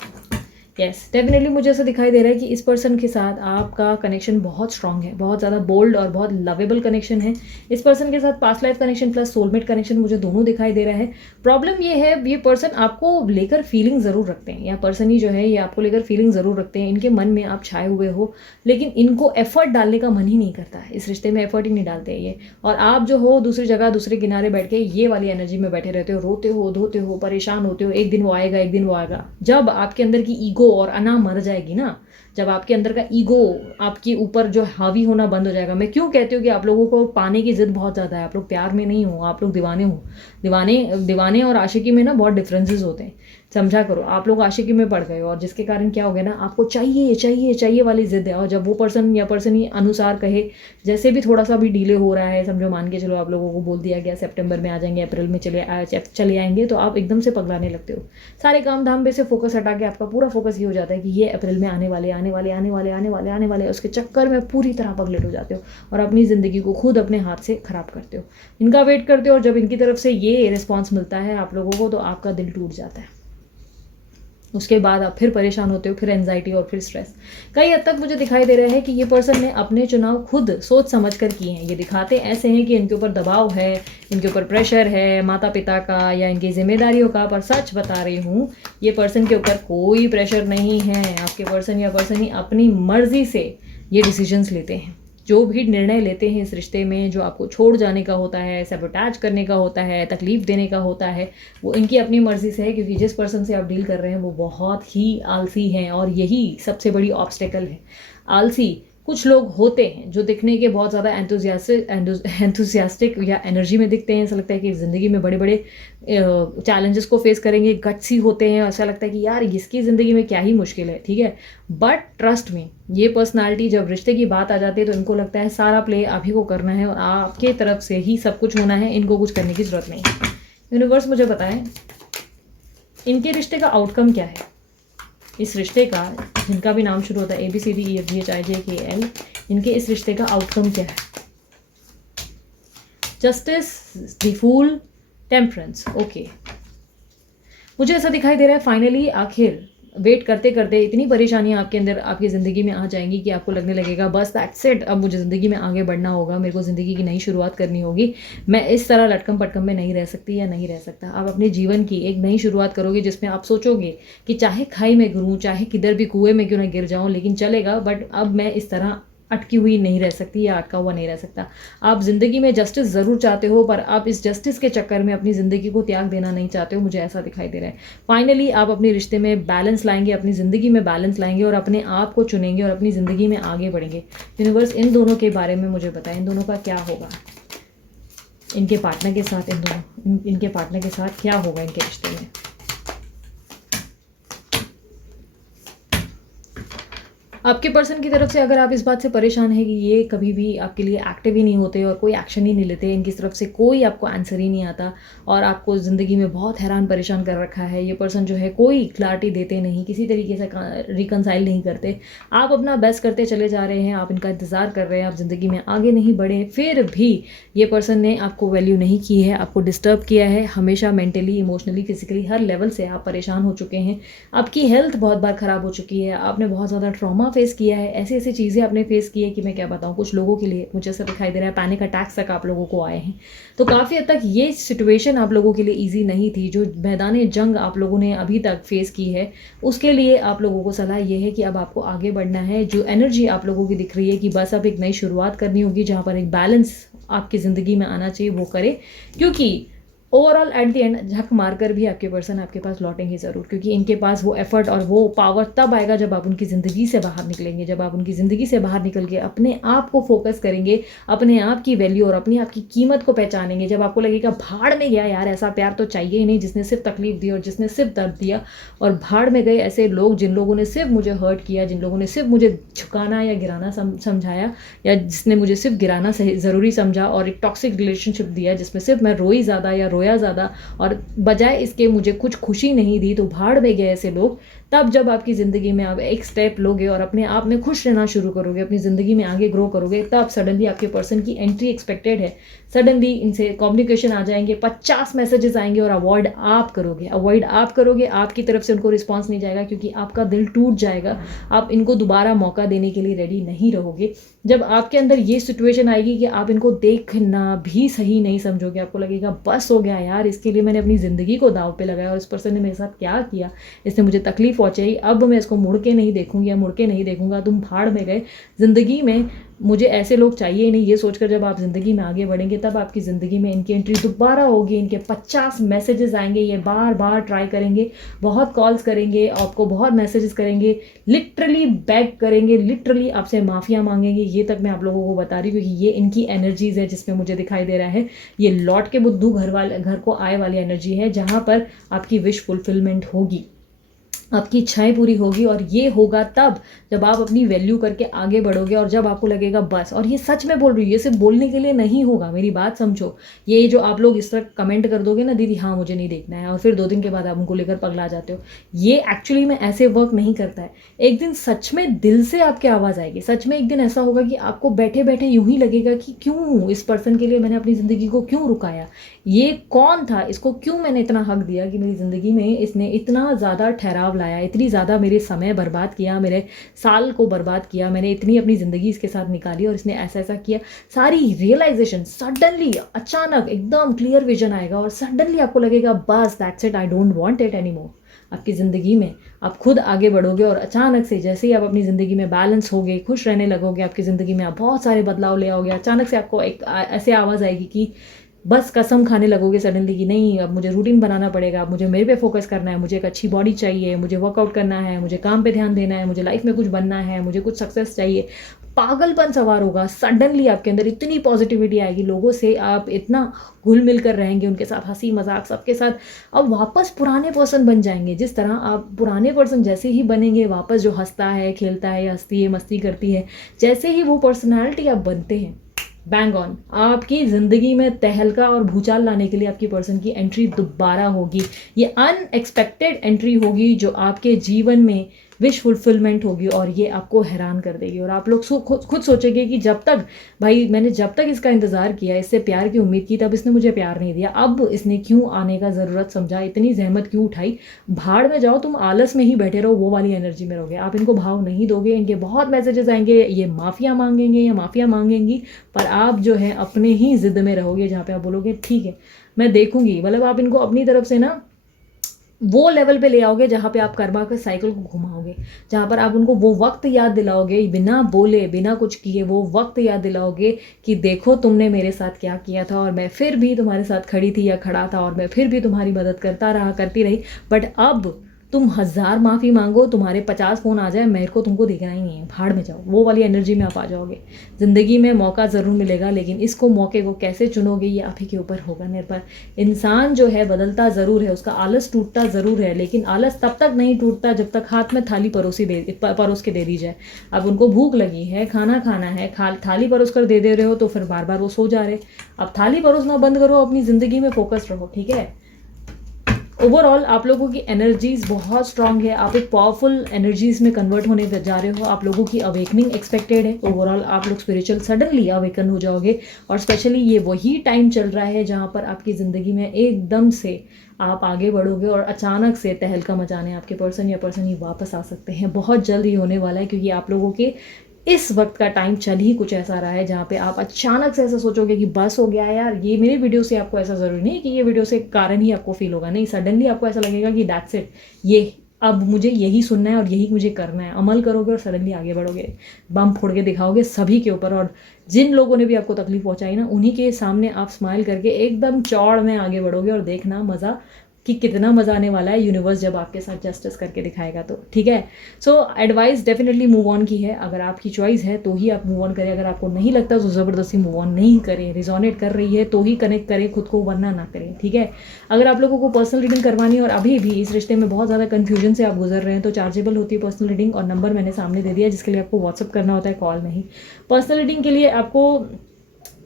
yes, definitely मुझे ऐसा दिखाई दे रहा है कि इस पर्सन के साथ आपका कनेक्शन बहुत स्ट्रांग है, बहुत ज़्यादा बोल्ड और बहुत लवेबल कनेक्शन है। इस पर्सन के साथ past life connection plus soulmate connection मुझे दोनों दिखाई दे रहा है। प्रॉब्लम ये है, ये पर्सन आपको लेकर फीलिंग ज़रूर रखते हैं, या पर्सन ही जो है ये आपको लेकर फीलिंग ज़रूर रखते हैं। इनके मन में आप छाए हुए हो, लेकिन इनको एफर्ट डालने का मन ही नहीं करता है, इस रिश्ते में एफर्ट ही नहीं डालते ये। और आप जो हो दूसरी जगह, दूसरे किनारे बैठ के ये वाली एनर्जी में बैठे रहते हो, रोते हो, धोते हो, परेशान होते हो। एक दिन वो आएगा, एक दिन वो आएगा। जब आपके अंदर की ईगो और अना मर जाएगी ना, जब आपके अंदर का ईगो आपके ऊपर जो हावी होना बंद हो जाएगा। मैं क्यों कहती हूँ कि आप लोगों को पाने की जिद बहुत ज़्यादा है, आप लोग प्यार में नहीं हो, आप लोग दीवाने हो। दीवाने और आशिकी में ना बहुत डिफरेंसेस होते हैं, समझा करो। आप लोग आशिकी में पड़ गए हो, और जिसके कारण क्या हो गया ना, आपको चाहिए चाहिए चाहिए वाली जिद है। और जब वो पर्सन या पर्सन ही अनुसार कहे, जैसे भी थोड़ा सा भी डिले हो रहा है, समझो मान के चलो आप लोगों को बोल दिया गया सितंबर में आ जाएंगे, अप्रैल में चले आएंगे, तो आप एकदम से पगलाने लगते हो। सारे काम धाम पे से फोकस हटा के आपका पूरा फोकस ये हो जाता है कि ये अप्रैल में आने वाले, उसके चक्कर में पूरी तरह पगलेट हो जाते हो, और अपनी ज़िंदगी को खुद अपने हाथ से ख़राब करते हो। इनका वेट करते हो, और जब इनकी तरफ से ये रिस्पॉन्स मिलता है आप लोगों को, तो आपका दिल टूट जाता है। उसके बाद आप फिर परेशान होते हो, फिर एंजाइटी और फिर स्ट्रेस। कई हद तक मुझे दिखाई दे रहा है कि ये पर्सन ने अपने चुनाव खुद सोच समझ कर किए हैं। ये दिखाते ऐसे हैं कि इनके ऊपर दबाव है, इनके ऊपर प्रेशर है माता पिता का या इनकी जिम्मेदारियों का, पर सच बता रही हूँ ये पर्सन के ऊपर कोई प्रेशर नहीं है। आपके पर्सन या पर्सन ही अपनी मर्जी से ये डिसीजंस लेते हैं। जो भी निर्णय लेते हैं इस रिश्ते में, जो आपको छोड़ जाने का होता है, सैबोटेज करने का होता है, तकलीफ देने का होता है, वो इनकी अपनी मर्जी से है। क्योंकि जिस पर्सन से आप डील कर रहे हैं वो बहुत ही आलसी हैं, और यही सबसे बड़ी ऑब्स्टेकल है। आलसी कुछ लोग होते हैं जो दिखने के बहुत ज़्यादा एंथुसियास्टिक या एनर्जी में दिखते हैं। ऐसा लगता है कि ज़िंदगी में बड़े बड़े चैलेंजेस को फेस करेंगे, गट्सी होते हैं। ऐसा लगता है कि यार इसकी ज़िंदगी में क्या ही मुश्किल है, ठीक है। बट ट्रस्ट में, ये पर्सनालिटी जब रिश्ते की बात आ जाती है तो इनको लगता है सारा प्ले आप ही को करना है, और आपके तरफ से ही सब कुछ होना है, इनको कुछ करने की ज़रूरत नहीं है। यूनिवर्स मुझे बताएं इनके रिश्ते का आउटकम क्या है। इस रिश्ते का, जिनका भी नाम शुरू होता है ABCDEFGHIJKL, इनके इस रिश्ते का आउटकम क्या है। Justice, the fool, temperance. Okay, मुझे ऐसा दिखाई दे रहा है फाइनली आखिर वेट करते करते इतनी परेशानियाँ आपके अंदर आपकी ज़िंदगी में आ जाएंगी कि आपको लगने लगेगा बस दैट्स इट, अब मुझे ज़िंदगी में आगे बढ़ना होगा, मेरे को ज़िंदगी की नई शुरुआत करनी होगी, मैं इस तरह लटकम पटकम में नहीं रह सकती या नहीं रह सकता। आप अपने जीवन की एक नई शुरुआत करोगे जिसमें आप सोचोगे कि चाहे खाई में गिरूँ, चाहे किधर भी कुएं में क्यों ना गिर जाऊँ, लेकिन चलेगा, बट अब मैं इस तरह अटकी हुई नहीं रह सकती या अटका हुआ नहीं रह सकता। आप ज़िंदगी में जस्टिस ज़रूर चाहते हो, पर आप इस जस्टिस के चक्कर में अपनी ज़िंदगी को त्याग देना नहीं चाहते हो, मुझे ऐसा दिखाई दे रहा है। फाइनली आप अपने रिश्ते में बैलेंस लाएंगे, अपनी ज़िंदगी में बैलेंस लाएंगे और अपने आप को चुनेंगे और अपनी ज़िंदगी में आगे बढ़ेंगे। यूनिवर्स इन दोनों के बारे में मुझे बताएं, इन दोनों का क्या होगा, इनके पार्टनर के साथ, इनके पार्टनर के साथ क्या होगा इनके रिश्ते में। आपके पर्सन की तरफ से अगर आप इस बात से परेशान हैं कि ये कभी भी आपके लिए एक्टिव ही नहीं होते और कोई एक्शन ही नहीं लेते, इनकी तरफ से कोई आपको आंसर ही नहीं आता और आपको ज़िंदगी में बहुत हैरान परेशान कर रखा है, ये पर्सन जो है कोई क्लैरिटी देते नहीं, किसी तरीके से रिकनसाइल नहीं करते, आप अपना बेस्ट करते चले जा रहे हैं, आप इनका इंतज़ार कर रहे हैं, आप ज़िंदगी में आगे नहीं बढ़े, फिर भी ये पर्सन ने आपको वैल्यू नहीं की है, आपको डिस्टर्ब किया है, हमेशा मेंटली, इमोशनली, फिजिकली हर लेवल से आप परेशान हो चुके हैं, आपकी हेल्थ बहुत बार ख़राब हो चुकी है, आपने बहुत ज़्यादा ट्रॉमा फेस किया है, ऐसी ऐसी चीज़ें आपने फेस की है कि मैं क्या बताऊँ। कुछ लोगों के लिए मुझे ऐसा दिखाई दे रहा है पैनिक अटैक्स तक आप लोगों को आए हैं। तो काफ़ी हद तक ये सिचुएशन आप लोगों के लिए ईजी नहीं थी, जो मैदान जंग आप लोगों ने अभी तक फेस की है, उसके लिए आप लोगों को सलाह ये है कि अब आपको आगे बढ़ना है। जो एनर्जी आप लोगों की दिख रही है कि बस अब एक नई शुरुआत करनी होगी, जहाँ पर एक बैलेंस आपकी ज़िंदगी में आना चाहिए, वो करें, क्योंकि ओवरऑल एट द एंड झक मारकर भी आपके पर्सन आपके पास लौटेंगे ज़रूर, क्योंकि इनके पास वो एफर्ट और वो पावर तब आएगा जब आप उनकी ज़िंदगी से बाहर निकलेंगे, जब आप उनकी ज़िंदगी से बाहर निकल के अपने आप को फोकस करेंगे, अपने आप की वैल्यू और अपनी आपकी कीमत को पहचानेंगे, जब आपको लगेगा भाड़ में गया यार, ऐसा प्यार तो चाहिए ही नहीं जिसने सिर्फ तकलीफ दी और जिसने सिर्फ दर्द दिया, और भाड़ में गए ऐसे लोग जिन लोगों ने सिर्फ मुझे हर्ट किया, जिन लोगों ने सिर्फ मुझे झुकाना या गिराना समझाया, या जिसने मुझे सिर्फ गिराना ज़रूरी समझा और एक टॉक्सिक रिलेशनशिप दिया जिसमें सिर्फ मैं रोई ज़्यादा या रोया ज़्यादा और बजाय इसके मुझे कुछ खुशी नहीं दी, तो भाड़ में गए ऐसे लोग। तब जब आपकी ज़िंदगी में आप एक स्टेप लोगे और अपने आप में खुश रहना शुरू करोगे, अपनी ज़िंदगी में आगे ग्रो करोगे, तब सडनली आपके पर्सन की एंट्री एक्सपेक्टेड है। सडनली इनसे कम्युनिकेशन आ जाएंगे, 50 मैसेजेस आएंगे और अवॉइड आप करोगे, आपकी तरफ से उनको रिस्पॉन्स नहीं जाएगा, क्योंकि आपका दिल टूट जाएगा, आप इनको दोबारा मौका देने के लिए रेडी नहीं रहोगे। जब आपके अंदर ये सिचुएशन आएगी कि आप इनको देखना भी सही नहीं समझोगे, आपको लगेगा बस हो गया यार, इसके लिए मैंने अपनी ज़िंदगी को दांव पे लगाया और इस पर्सन ने मेरे साथ क्या किया, इसने मुझे तकलीफ पहुंचाई, अब मैं इसको मुड़ के नहीं देखूंगी या मुड़ के नहीं देखूंगा, तुम भाड़ में गए, ज़िंदगी में मुझे ऐसे लोग चाहिए ही नहीं, ये सोचकर जब आप ज़िंदगी में आगे बढ़ेंगे, तब आपकी ज़िंदगी में इनकी एंट्री दोबारा होगी, इनके 50 मैसेजेस आएंगे, ये बार बार ट्राई करेंगे, बहुत कॉल्स करेंगे, आपको बहुत मैसेजेस करेंगे, लिटरली बैग करेंगे, लिटरली आपसे माफ़िया मांगेंगे, ये तक मैं आप लोगों को बता रही हूँ, क्योंकि ये इनकी एनर्जीज है जिसमें मुझे दिखाई दे रहा है। ये लौट के बुद्धू घर को आए वाली एनर्जी है, जहाँ पर आपकी विश फुलफिलमेंट होगी, आपकी इच्छाएं पूरी होगी, और ये होगा तब जब आप अपनी वैल्यू करके आगे बढ़ोगे और जब आपको लगेगा बस। और ये सच में बोल रही हूँ, ये सिर्फ बोलने के लिए नहीं होगा, मेरी बात समझो। ये जो आप लोग इस तरह कमेंट कर दोगे ना, दीदी हाँ मुझे नहीं देखना है, और फिर 2 दिन के बाद आप उनको लेकर पगला जाते हो, ये एक्चुअली में ऐसे वर्क नहीं करता है। एक दिन सच में दिल से आपकी आवाज़ आएगी, सच में एक दिन ऐसा होगा कि आपको बैठे बैठे यूं ही लगेगा कि क्यों इस पर्सन के लिए मैंने अपनी ज़िंदगी को क्यों रुकाया, ये कौन था, इसको क्यों मैंने इतना हक दिया कि मेरी ज़िंदगी में इसने इतना ज़्यादा ठहराव लाया, इतनी ज़्यादा मेरे समय बर्बाद किया, मेरे साल को बर्बाद किया, मैंने इतनी अपनी ज़िंदगी इसके साथ निकाली और इसने ऐसा ऐसा किया। सारी रियलाइजेशन सडनली, अचानक एकदम क्लियर विजन आएगा और सडनली आपको लगेगा बस that's it, I don't want it any more. आपकी ज़िंदगी में आप खुद आगे बढ़ोगे और अचानक से जैसे ही आप अपनी ज़िंदगी में बैलेंस होगे, खुश रहने लगोगे, आपकी ज़िंदगी में आप बहुत सारे बदलाव ले आओगे, अचानक से आपको एक ऐसे आवाज़ आएगी कि बस कसम खाने लगोगे सडनली कि नहीं अब मुझे रूटीन बनाना पड़ेगा, अब मुझे मेरे पे फोकस करना है, मुझे एक अच्छी बॉडी चाहिए, मुझे वर्कआउट करना है, मुझे काम पे ध्यान देना है, मुझे लाइफ में कुछ बनना है, मुझे कुछ सक्सेस चाहिए। पागलपन सवार होगा, सडनली आपके अंदर इतनी पॉजिटिविटी आएगी, लोगों से आप इतना घुल मिल कर रहेंगे, उनके साथ हंसी मजाक सबके साथ, अब वापस पुराने पर्सन बन जाएंगे। जिस तरह आप पुराने पर्सन जैसे ही बनेंगे, वापस जो हंसता है, खेलता है, हंसती है, मस्ती करती है, जैसे ही वो पर्सनैलिटी आप बनते हैं, बैंग ऑन आपकी ज़िंदगी में तहलका और भूचाल लाने के लिए आपकी पर्सन की एंट्री दोबारा होगी। ये अनएक्सपेक्टेड एंट्री होगी जो आपके जीवन में विश फुलफिलमेंट होगी और ये आपको हैरान कर देगी। और आप लोग खुद सोचेंगे कि जब तक भाई मैंने जब तक इसका इंतज़ार किया, इससे प्यार की उम्मीद की, तब इसने मुझे प्यार नहीं दिया, अब इसने क्यों आने का ज़रूरत समझा, इतनी जहमत क्यों उठाई। भाड़ में जाओ, तुम आलस में ही बैठे रहो, वो वाली एनर्जी में रहोगे। आप इनको भाव नहीं दोगे, इनके बहुत मैसेजेस आएंगे, ये माफ़िया मांगेंगे या माफ़िया मांगेंगी, पर आप जो है अपने ही ज़िद में रहोगे, जहाँ पे आप बोलोगे ठीक है मैं देखूंगी। मतलब आप इनको अपनी तरफ से ना वो लेवल पे ले आओगे जहाँ पे आप कर्मा के साइकिल को घुमाओगे, जहाँ पर आप उनको वो वक्त याद दिलाओगे, बिना बोले बिना कुछ किए वो वक्त याद दिलाओगे कि देखो तुमने मेरे साथ क्या किया था, और मैं फिर भी तुम्हारे साथ खड़ी थी या खड़ा था, और मैं फिर भी तुम्हारी मदद करता रहा, करती रही, बट अब तुम 1000 माफ़ी मांगो, तुम्हारे 50 फ़ोन आ जाए, मेरे को तुमको दिखना ही नहीं है, भाड़ में जाओ। वो वाली एनर्जी में आप आ जाओगे। ज़िंदगी में मौका ज़रूर मिलेगा, लेकिन इसको मौके को कैसे चुनोगे ये आप ही के ऊपर होगा निर्भर। इंसान जो है बदलता ज़रूर है, उसका आलस टूटता ज़रूर है, लेकिन आलस तब तक नहीं टूटता जब तक हाथ में थाली परोस के दे दी जाए। अब उनको भूख लगी है, खाना खाना है, थाली परोस कर दे रहे हो तो फिर बार बार वो सो जा रहे। अब थाली परोसना बंद करो, अपनी ज़िंदगी में फोकस रहो, ठीक है। ओवरऑल आप लोगों की एनर्जीज बहुत स्ट्रांग है, आप एक पावरफुल एनर्जीज में कन्वर्ट होने जा रहे हो, आप लोगों की अवेकनिंग एक्सपेक्टेड है। ओवरऑल आप लोग स्पिरिचुअल सडनली अवेकन हो जाओगे, और स्पेशली ये वही टाइम चल रहा है जहाँ पर आपकी ज़िंदगी में एकदम से आप आगे बढ़ोगे और अचानक से तहलका मचाने आपके पर्सन या पर्सन ही वापस आ सकते हैं। बहुत जल्द ही होने वाला है, क्योंकि आप लोगों के इस वक्त का टाइम चल ही कुछ ऐसा रहा है जहाँ पे आप अचानक से ऐसा सोचोगे कि बस हो गया यार। ये मेरी वीडियो से आपको ऐसा ज़रूरी नहीं कि ये वीडियो से कारण ही आपको फील होगा, नहीं, सडनली आपको ऐसा लगेगा कि दैट्स इट, ये अब मुझे यही सुनना है और यही मुझे करना है। अमल करोगे और सडनली आगे बढ़ोगे, बम फोड़ के दिखाओगे सभी के ऊपर, और जिन लोगों ने भी आपको तकलीफ पहुंचाई ना, उन्हीं के सामने आप स्माइल करके एकदम चौड़ में आगे बढ़ोगे, और देखना मज़ा कि कितना मज़ा आने वाला है यूनिवर्स जब आपके साथ जस्टिस करके दिखाएगा तो, ठीक है। सो एडवाइस डेफिनेटली मूव ऑन की है, अगर आपकी चॉइस है तो ही आप मूव ऑन करें, अगर आपको नहीं लगता तो ज़बरदस्ती मूव ऑन नहीं करें, रिजोनेट कर रही है तो ही कनेक्ट करें खुद को, वरना ना करें, ठीक है। अगर आप लोगों को पर्सनल रीडिंग करवानी है और अभी भी इस रिश्ते में बहुत ज़्यादा कन्फ्यूजन से आप गुजर रहे हैं, तो चार्जेबल होती है पर्सनल रीडिंग, और नंबर मैंने सामने दे दिया जिसके लिए आपको व्हाट्सअप करना होता है, कॉल नहीं। पर्सनल रीडिंग के लिए आपको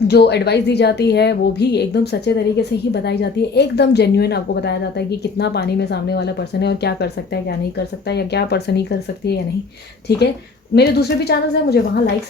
जो एडवाइस दी जाती है वो भी एकदम सच्चे तरीके से ही बताई जाती है, एकदम जेन्युइन आपको बताया जाता है कि कितना पानी में सामने वाला पर्सन है और क्या कर सकता है क्या नहीं कर सकता, या क्या पर्सन ही कर सकती है या नहीं, ठीक है। मेरे दूसरे भी चैनल्स हैं, मुझे वहाँ लाइक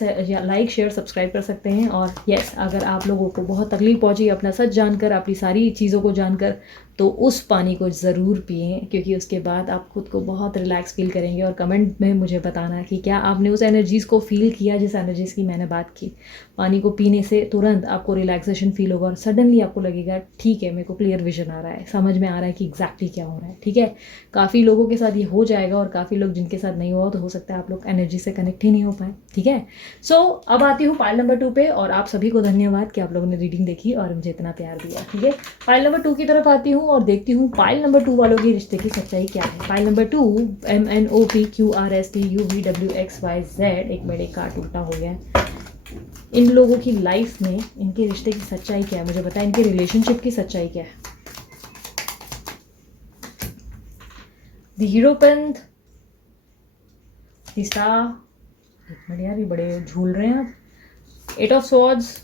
शेयर सब्सक्राइब कर सकते हैं। और येस, अगर आप लोगों को बहुत तकलीफ पहुँची अपना सच जानकर, अपनी सारी चीज़ों को जानकर, तो उस पानी को ज़रूर पिएं, क्योंकि उसके बाद आप खुद को बहुत रिलैक्स फील करेंगे। और कमेंट में मुझे बताना कि क्या आपने उस एनर्जीज़ को फील किया जिस एनर्जीज़ की मैंने बात की। पानी को पीने से तुरंत आपको रिलैक्सेशन फील होगा, और सडनली आपको लगेगा ठीक है, मेरे को क्लियर विजन आ रहा है, समझ में आ रहा है कि एग्जैक्टली क्या हो रहा है, ठीक है। काफ़ी लोगों के साथ ये हो जाएगा, और काफ़ी लोग जिनके साथ नहीं हुआ तो हो सकता है आप लोग एनर्जी से कनेक्ट ही नहीं हो पाए, ठीक है। सो अब आती हूँ पाइल नंबर 2 पे, और आप सभी को धन्यवाद कि आप लोगों ने रीडिंग देखी और मुझे इतना प्यार दिया, ठीक है। पाइल नंबर 2 की तरफ आती हूँ और देखती हूँ पाइल नंबर 2 वालों की रिश्ते की सच्चाई क्या है। पाइल नंबर 2 MNOPQRSTUVWXYZ, एक मेरे कार्ड उल्टा हो गया है। इन लोगों की लाइफ में इनके रिश्ते की सच्चाई क्या है, मुझे बताएं, इनके रिलेशनशिप की सच्चाई क्या है। द हीरोपंथ, द स्टार, एक मिनट यार, ये बड़े झूल रहे हैं आप। 8 of swords,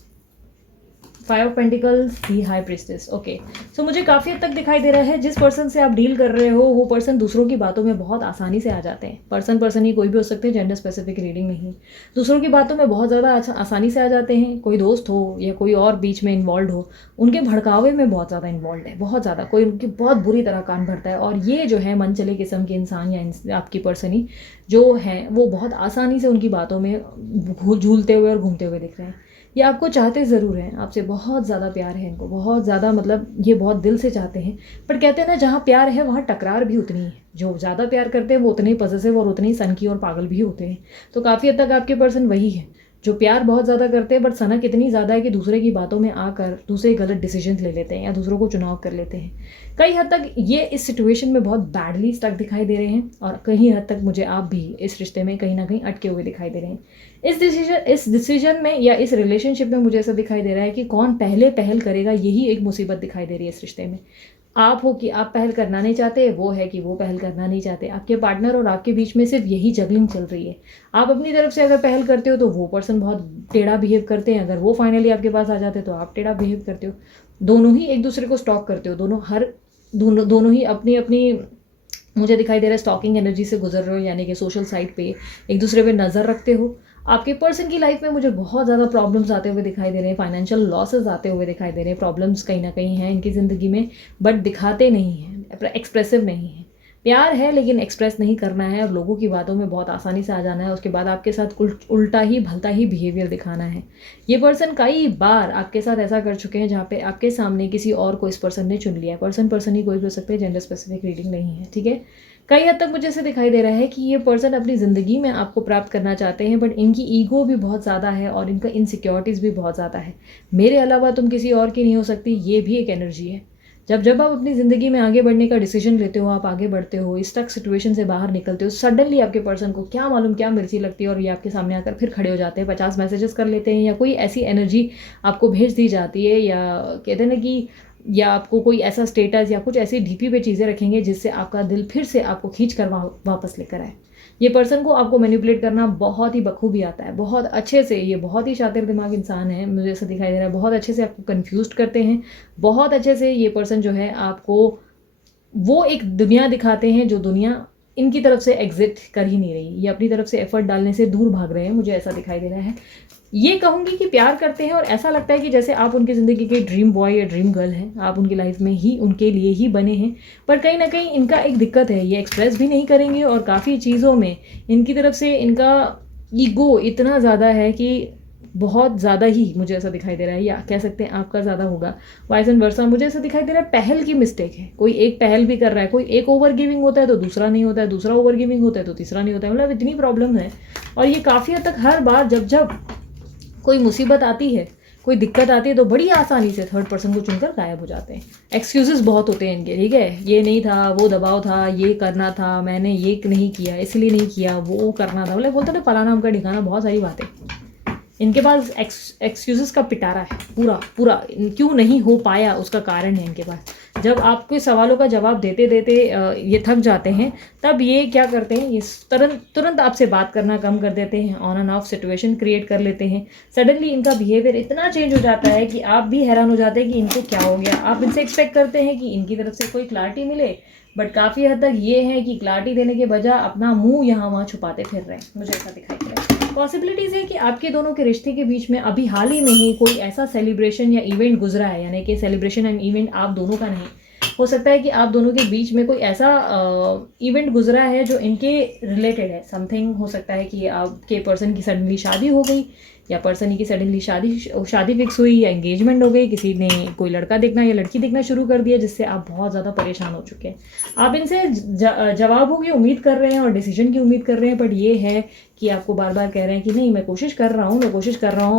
5 of pentacles, the high priestess. Okay, so मुझे काफ़ी हद तक दिखाई दे रहा है जिस पर्सन से आप डील कर रहे हो वो पर्सन दूसरों की बातों में बहुत आसानी से आ जाते हैं। पर्सन ही कोई भी हो सकते हैं, जेंडर स्पेसिफिक रीडिंग नहीं। दूसरों की बातों में बहुत ज़्यादा आसानी से आ जाते हैं। कोई दोस्त हो या कोई और बीच में इन्वॉल्व हो, उनके भड़कावे में बहुत ज़्यादा इन्वॉल्व है, बहुत ज़्यादा, कोई उनकी बहुत बुरी तरह कान भरता है। और ये जो है मनचले किस्म के इंसान या आपकी पर्सन ही जो है वो बहुत आसानी से उनकी बातों में झूलते हुए और घूमते हुए दिख रहे हैं। ये आपको चाहते ज़रूर हैं, आपसे बहुत ज़्यादा प्यार है इनको, बहुत ज़्यादा, मतलब ये बहुत दिल से चाहते हैं। पर कहते हैं ना, जहाँ प्यार है वहाँ टकरार भी उतनी है। जो ज़्यादा प्यार करते हैं वो उतने ही पॉसेसिव और उतने ही सनकी और पागल भी होते हैं। तो काफ़ी हद तक आपके पर्सन वही है जो प्यार बहुत ज़्यादा करते हैं, बट सनक इतनी ज़्यादा है कि दूसरे की बातों में आकर दूसरे गलत डिसीजन ले लेते हैं या दूसरों को चुनाव कर लेते हैं। कई हद तक ये इस सिचुएशन में बहुत बैडली स्टक दिखाई दे रहे हैं, और कहीं हद तक मुझे आप भी इस रिश्ते में कहीं ना कहीं अटके हुए दिखाई दे रहे हैं। इस डिसीजन में या इस रिलेशनशिप में मुझे ऐसा दिखाई दे रहा है कि कौन पहले पहल करेगा, यही एक मुसीबत दिखाई दे रही है इस रिश्ते में। आप हो कि आप पहल करना नहीं चाहते, वो है कि वो पहल करना नहीं चाहते। आपके पार्टनर और आपके बीच में सिर्फ यही जगलिंग चल रही है। आप अपनी तरफ से अगर पहल करते हो तो वो पर्सन बहुत टेढ़ा बिहेव करते हैं, अगर वो फाइनली आपके पास आ जाते तो आप टेढ़ा बिहेव करते हो। दोनों ही एक दूसरे को स्टॉक करते हो, दोनों ही अपनी अपनी मुझे दिखाई दे रहा है स्टॉकिंग एनर्जी से गुजर रहे हो, यानी कि सोशल साइट पे एक दूसरे पे नज़र रखते हो। आपके पर्सन की लाइफ में मुझे बहुत ज़्यादा प्रॉब्लम्स आते हुए दिखाई दे रहे हैं, फाइनेंशियल लॉसेस आते हुए दिखाई दे रहे हैं। प्रॉब्लम्स कहीं ना कहीं हैं इनकी ज़िंदगी में, बट दिखाते नहीं हैं, एक्सप्रेसिव नहीं है। प्यार है लेकिन एक्सप्रेस नहीं करना है और लोगों की बातों में बहुत आसानी से आ जाना है। उसके बाद आपके साथ उल्टा ही भलता ही बिहेवियर दिखाना है। ये पर्सन कई बार आपके साथ ऐसा कर चुके हैं जहाँ पे आपके सामने किसी और को इस पर्सन ने चुन लिया है। पर्सन ही कोई भी हो सकता है, जेंडर स्पेसिफिक रीडिंग नहीं है, ठीक है। कई हद तक मुझे ऐसे दिखाई दे रहा है कि ये पर्सन अपनी ज़िंदगी में आपको प्राप्त करना चाहते हैं, बट इनकी ईगो भी बहुत ज़्यादा है और इनका इनसिक्योरिटीज़ भी बहुत ज़्यादा है। मेरे अलावा तुम किसी और की नहीं हो सकती, ये भी एक एनर्जी है। जब जब आप अपनी ज़िंदगी में आगे बढ़ने का डिसीजन लेते हो, आप आगे बढ़ते हो, इस तक सिचुएशन से बाहर निकलते हो, सडनली आपके पर्सन को क्या मालूम क्या मिर्ची लगती है और ये आपके सामने आकर फिर खड़े हो जाते हैं, 50 मैसेजेस कर लेते हैं, या कोई ऐसी एनर्जी आपको भेज दी जाती है, या कहते हैं ना कि या आपको कोई ऐसा स्टेटस या कुछ ऐसी डीपी पे चीज़ें रखेंगे जिससे आपका दिल फिर से आपको खींच कर वापस लेकर आए। ये पर्सन को आपको मैनिपुलेट करना बहुत ही बखूबी आता है, बहुत अच्छे से। ये बहुत ही शातिर दिमाग इंसान है, मुझे ऐसा दिखाई दे रहा है। बहुत अच्छे से आपको कंफ्यूज करते हैं, बहुत अच्छे से ये पर्सन जो है आपको वो एक दुनिया दिखाते हैं जो दुनिया इनकी तरफ से एग्जिट कर ही नहीं रही। ये अपनी तरफ से एफर्ट डालने से दूर भाग रहे हैं, मुझे ऐसा दिखाई दे रहा है। ये कहूँगी कि प्यार करते हैं और ऐसा लगता है कि जैसे आप उनकी ज़िंदगी के ड्रीम बॉय या ड्रीम गर्ल हैं, आप उनकी लाइफ में ही उनके लिए ही बने हैं। पर कहीं ना कहीं इनका एक दिक्कत है, ये एक्सप्रेस भी नहीं करेंगे और काफ़ी चीज़ों में इनकी तरफ से इनका ईगो इतना ज़्यादा है कि बहुत ज़्यादा ही मुझे ऐसा दिखाई दे रहा है, या कह सकते हैं आपका ज़्यादा होगा। वाइस एंड वर्सा मुझे ऐसा दिखाई दे रहा है पहल की मिस्टेक है। कोई एक पहल भी कर रहा है, कोई एक ओवर गिविंग होता है तो दूसरा नहीं होता है, दूसरा ओवर गिविंग होता है तो तीसरा नहीं होता है। मतलब इतनी प्रॉब्लम है और ये काफ़ी हद तक हर बार जब जब कोई मुसीबत आती है, कोई दिक्कत आती है तो बड़ी आसानी से थर्ड पर्सन को चुनकर गायब हो जाते हैं। एक्सक्यूजेस बहुत होते हैं इनके, ठीक है। ये नहीं था, वो दबाव था, ये करना था, मैंने ये नहीं किया, इसलिए नहीं किया, वो करना था, मतलब बोलते ना फलाना हमका ठिकाना, बहुत सारी बातें। इनके पास एक्सक्यूजेस का पिटारा है पूरा पूरा। क्यों नहीं हो पाया उसका कारण है इनके पास। जब आपके सवालों का जवाब देते देते ये थक जाते हैं, तब ये क्या करते हैं, ये तुरंत आपसे बात करना कम कर देते हैं, on end of situation create कर लेते हैं। सडनली इनका बिहेवियर इतना चेंज हो जाता है कि आप भी हैरान हो जाते हैं कि इनको क्या हो गया। आप इनसे एक्सपेक्ट करते हैं कि इनकी तरफ से कोई क्लैरिटी मिले, बट काफ़ी हद तक ये है कि क्लैरिटी देने के बजाय अपना मुंह यहाँ वहाँ छुपाते फिर रहे हैं, मुझे ऐसा दिखाई दे रहा है। पॉसिबिलिटीज़ है कि आपके दोनों के रिश्ते के बीच में अभी हाल ही में ही कोई ऐसा सेलिब्रेशन या इवेंट गुजरा है, यानी कि सेलिब्रेशन एंड इवेंट आप दोनों का नहीं, हो सकता है कि आप दोनों के बीच में कोई ऐसा इवेंट गुजरा है जो इनके रिलेटेड है। समथिंग हो सकता है कि आपके पर्सन की सडनली शादी हो गई, या पर्सन की सडनली शादी फिक्स हुई, या एंगेजमेंट हो गई, किसी ने कोई लड़का देखना या लड़की देखना शुरू कर दिया जिससे आप बहुत ज़्यादा परेशान हो चुके हैं। आप इनसे जवाबों की उम्मीद कर रहे हैं और डिसीजन की उम्मीद कर रहे हैं, बट ये है कि आपको बार बार कह रहे हैं कि नहीं मैं कोशिश कर रहा हूँ,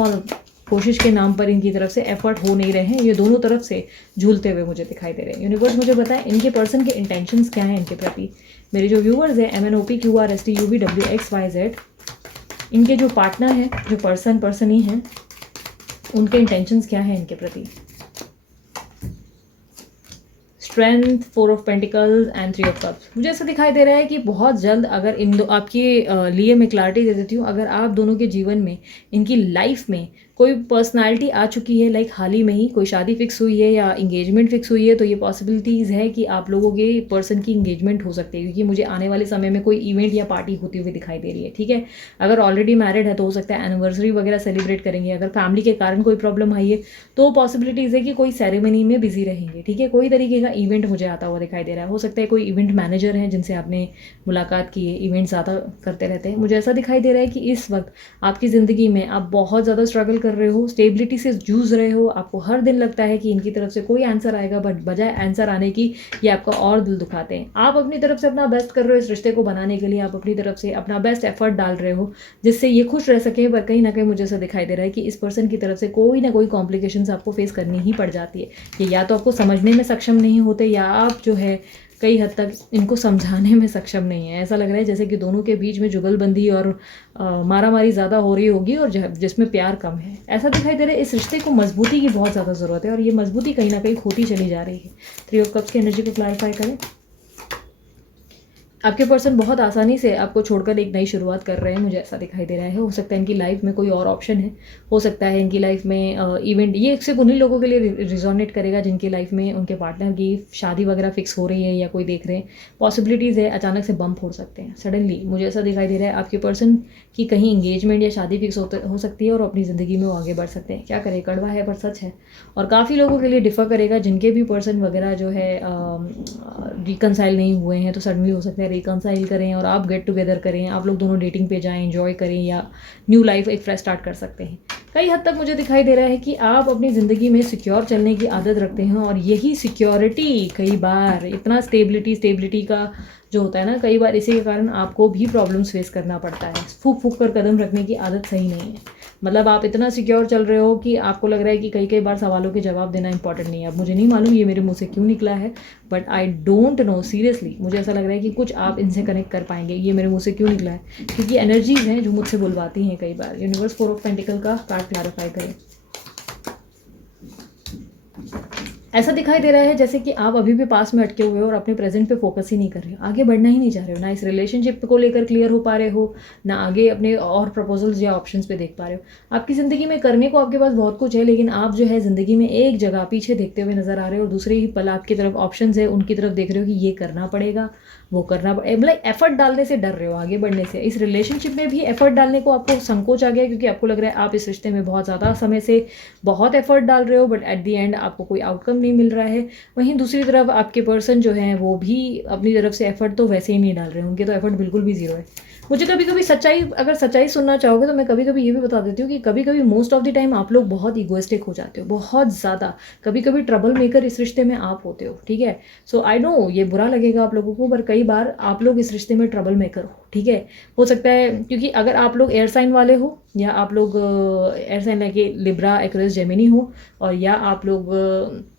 और कोशिश के नाम पर इनकी तरफ से एफर्ट हो नहीं रहे हैं। ये दोनों तरफ से झूलते हुए मुझे दिखाई दे रहे हैं। यूनिवर्स मुझे बताएं इनके पर्सन के इंटेंशंस क्या हैं इनके प्रति। मेरे जो व्यूवर्स हैं MNOPQRSTUVWXYZ, इनके जो पार्टनर हैं, जो पर्सन ही हैं, उनके इंटेंशंस क्या हैं इनके प्रति। Strength, 4 of pentacles and 3 of cups. मुझे ऐसा दिखाई दे रहा है कि बहुत जल्द, अगर आपके लिए मैं क्लैरिटी दे देती हूँ, अगर आप दोनों के जीवन में, इनकी लाइफ में कोई पर्सनालिटी आ चुकी है, लाइक हाल ही में ही कोई शादी फिक्स हुई है या इंगेजमेंट फिक्स हुई है, तो ये पॉसिबिलिटीज़ है कि आप लोगों के पर्सन की इंगेजमेंट हो सकती है, क्योंकि मुझे आने वाले समय में कोई इवेंट या पार्टी होती हुई दिखाई दे रही है, ठीक है। अगर ऑलरेडी मैरिड है तो हो सकता है एनिवर्सरी वगैरह सेलिब्रेट करेंगे। अगर फैमिली के कारण कोई प्रॉब्लम आई है तो पॉसिबिलिटीज़ है कि कोई सेरेमनी में बिजी रहेंगे, ठीक है। कोई तरीके का इवेंट मुझे आता हुआ दिखाई दे रहा है। हो सकता है कोई इवेंट मैनेजर है जिनसे आपने मुलाकात की है, इवेंट ज़्यादा करते रहते हैं। मुझे ऐसा दिखाई दे रहा है कि इस वक्त आपकी ज़िंदगी में आप बहुत ज़्यादा स्ट्रगल कर रहे हो, स्टेबिलिटी से जूझ रहे हो। आपको हर दिन लगता है कि इनकी तरफ से कोई आंसर आएगा, बट बजाय आंसर आने की ये आपका और दिल दुखाते हैं। आप अपनी तरफ से अपना बेस्ट कर रहे हो इस रिश्ते को बनाने के लिए, आप अपनी तरफ से अपना बेस्ट एफर्ट डाल रहे हो जिससे ये खुश रह सके, पर कहीं ना कहीं मुझे ऐसा दिखाई दे रहा है कि इस पर्सन की तरफ से कोई ना कोई कॉम्प्लिकेशंस आपको फेस करनी ही पड़ जाती है। ये या तो आपको समझने में सक्षम नहीं होते, या आप जो है कई हद तक इनको समझाने में सक्षम नहीं है। ऐसा लग रहा है जैसे कि दोनों के बीच में जुगलबंदी और मारामारी ज़्यादा हो रही होगी और जिसमें प्यार कम है, ऐसा दिखाई दे रहा है। इस रिश्ते को मजबूती की बहुत ज़्यादा ज़रूरत है और ये मजबूती कहीं ना कहीं खोती चली जा रही है। 3 ऑफ कप्स की एनर्जी को क्लैरिफाई करें। आपके पर्सन बहुत आसानी से आपको छोड़कर एक नई शुरुआत कर रहे हैं, मुझे ऐसा दिखाई दे रहा है। हो सकता है इनकी लाइफ में कोई और ऑप्शन है, हो सकता है इनकी लाइफ में इवेंट, ये सिर्फ उन्हीं लोगों के लिए रिजोनेट करेगा जिनकी लाइफ में उनके पार्टनर की शादी वगैरह फिक्स हो रही है या कोई देख रहे हैं। पॉसिबिलिटीज़ है अचानक से बम्प हो सकते हैं सडनली, मुझे ऐसा दिखाई दे रहा है। आपके पर्सन की कहीं इंगेजमेंट या शादी फिक्स हो सकती है और अपनी ज़िंदगी में वो आगे बढ़ सकते हैं। क्या करें, कड़वा है पर सच है। और काफ़ी लोगों के लिए डिफ़र करेगा, जिनके भी पर्सन वगैरह जो है रिकनसाइल नहीं हुए हैं तो सडनली हो सकता है रिकनसाइल करें और आप गेट टुगेदर करें, आप लोग दोनों डेटिंग पे जाएं, एंजॉय करें या न्यू लाइफ एक फ्रेश स्टार्ट कर सकते हैं। कई हद तक मुझे दिखाई दे रहा है कि आप अपनी ज़िंदगी में सिक्योर चलने की आदत रखते हैं और यही सिक्योरिटी कई बार इतना स्टेबिलिटी का जो होता है ना, कई बार इसी के कारण आपको भी प्रॉब्लम्स फेस करना पड़ता है। फूक फूक कर कदम रखने की आदत सही नहीं है। मतलब आप इतना सिक्योर चल रहे हो कि आपको लग रहा है कि कई बार सवालों के जवाब देना इंपॉर्टेंट नहीं है। अब मुझे नहीं मालूम ये मेरे मुंह से क्यों निकला है, but I don't know, seriously मुझे ऐसा लग रहा है कि कुछ आप इनसे कनेक्ट कर पाएंगे। ये मेरे मुंह से क्यों निकला है, क्योंकि एनर्जीज हैं जो मुझसे बुलवाती हैं कई बार। यूनिवर्स 4 ऑफ पेंटिकल का कार्ड क्लैरिफाई करें। ऐसा दिखाई दे रहा है जैसे कि आप अभी भी पास में अटके हुए हो और अपने प्रेजेंट पे फोकस ही नहीं कर रहे हो, आगे बढ़ना ही नहीं चाह रहे हो, ना इस रिलेशनशिप को लेकर क्लियर हो पा रहे हो, ना आगे अपने और प्रपोजल्स या ऑप्शंस पे देख पा रहे हो। आपकी ज़िंदगी में करने को आपके पास बहुत कुछ है, लेकिन आप जो है ज़िंदगी में एक जगह पीछे देखते हुए नजर आ रहे हो और दूसरे ही पल आपकी तरफ ऑप्शन है, उनकी तरफ देख रहे हो कि ये करना पड़ेगा, वो करना पड़ेगा। मतलब एफर्ट डालने से डर रहे हो आगे बढ़ने से। इस रिलेशनशिप में भी एफर्ट डालने को आपको संकोच आ गया, क्योंकि आपको लग रहा है आप इस रिश्ते में बहुत ज़्यादा समय से बहुत एफर्ट डाल रहे हो, बट एट द एंड आपको कोई आउटकम नहीं मिल रहा है। वहीं दूसरी तरफ आपके पर्सन जो हैं वो भी अपनी तरफ से एफर्ट तो वैसे ही नहीं डाल रहे हैं, उनके तो एफर्ट बिल्कुल भी जीरो है। मुझे कभी कभी अगर सच्चाई सुनना चाहोगे तो मैं कभी कभी ये भी बता देती हूँ कि कभी कभी मोस्ट ऑफ द टाइम आप लोग बहुत इगोइस्टिक हो जाते हो, बहुत ज़्यादा। कभी कभी ट्रबल मेकर इस रिश्ते में आप होते हो, ठीक है। सो आई नो ये बुरा लगेगा आप लोगों को, पर कई बार आप लोग इस रिश्ते में ट्रबल मेकर हो, ठीक है। हो सकता है क्योंकि अगर आप लोग एयर साइन वाले हो, या आप लोग air sign like Libra, Aquarius, Gemini हो, और या आप लोग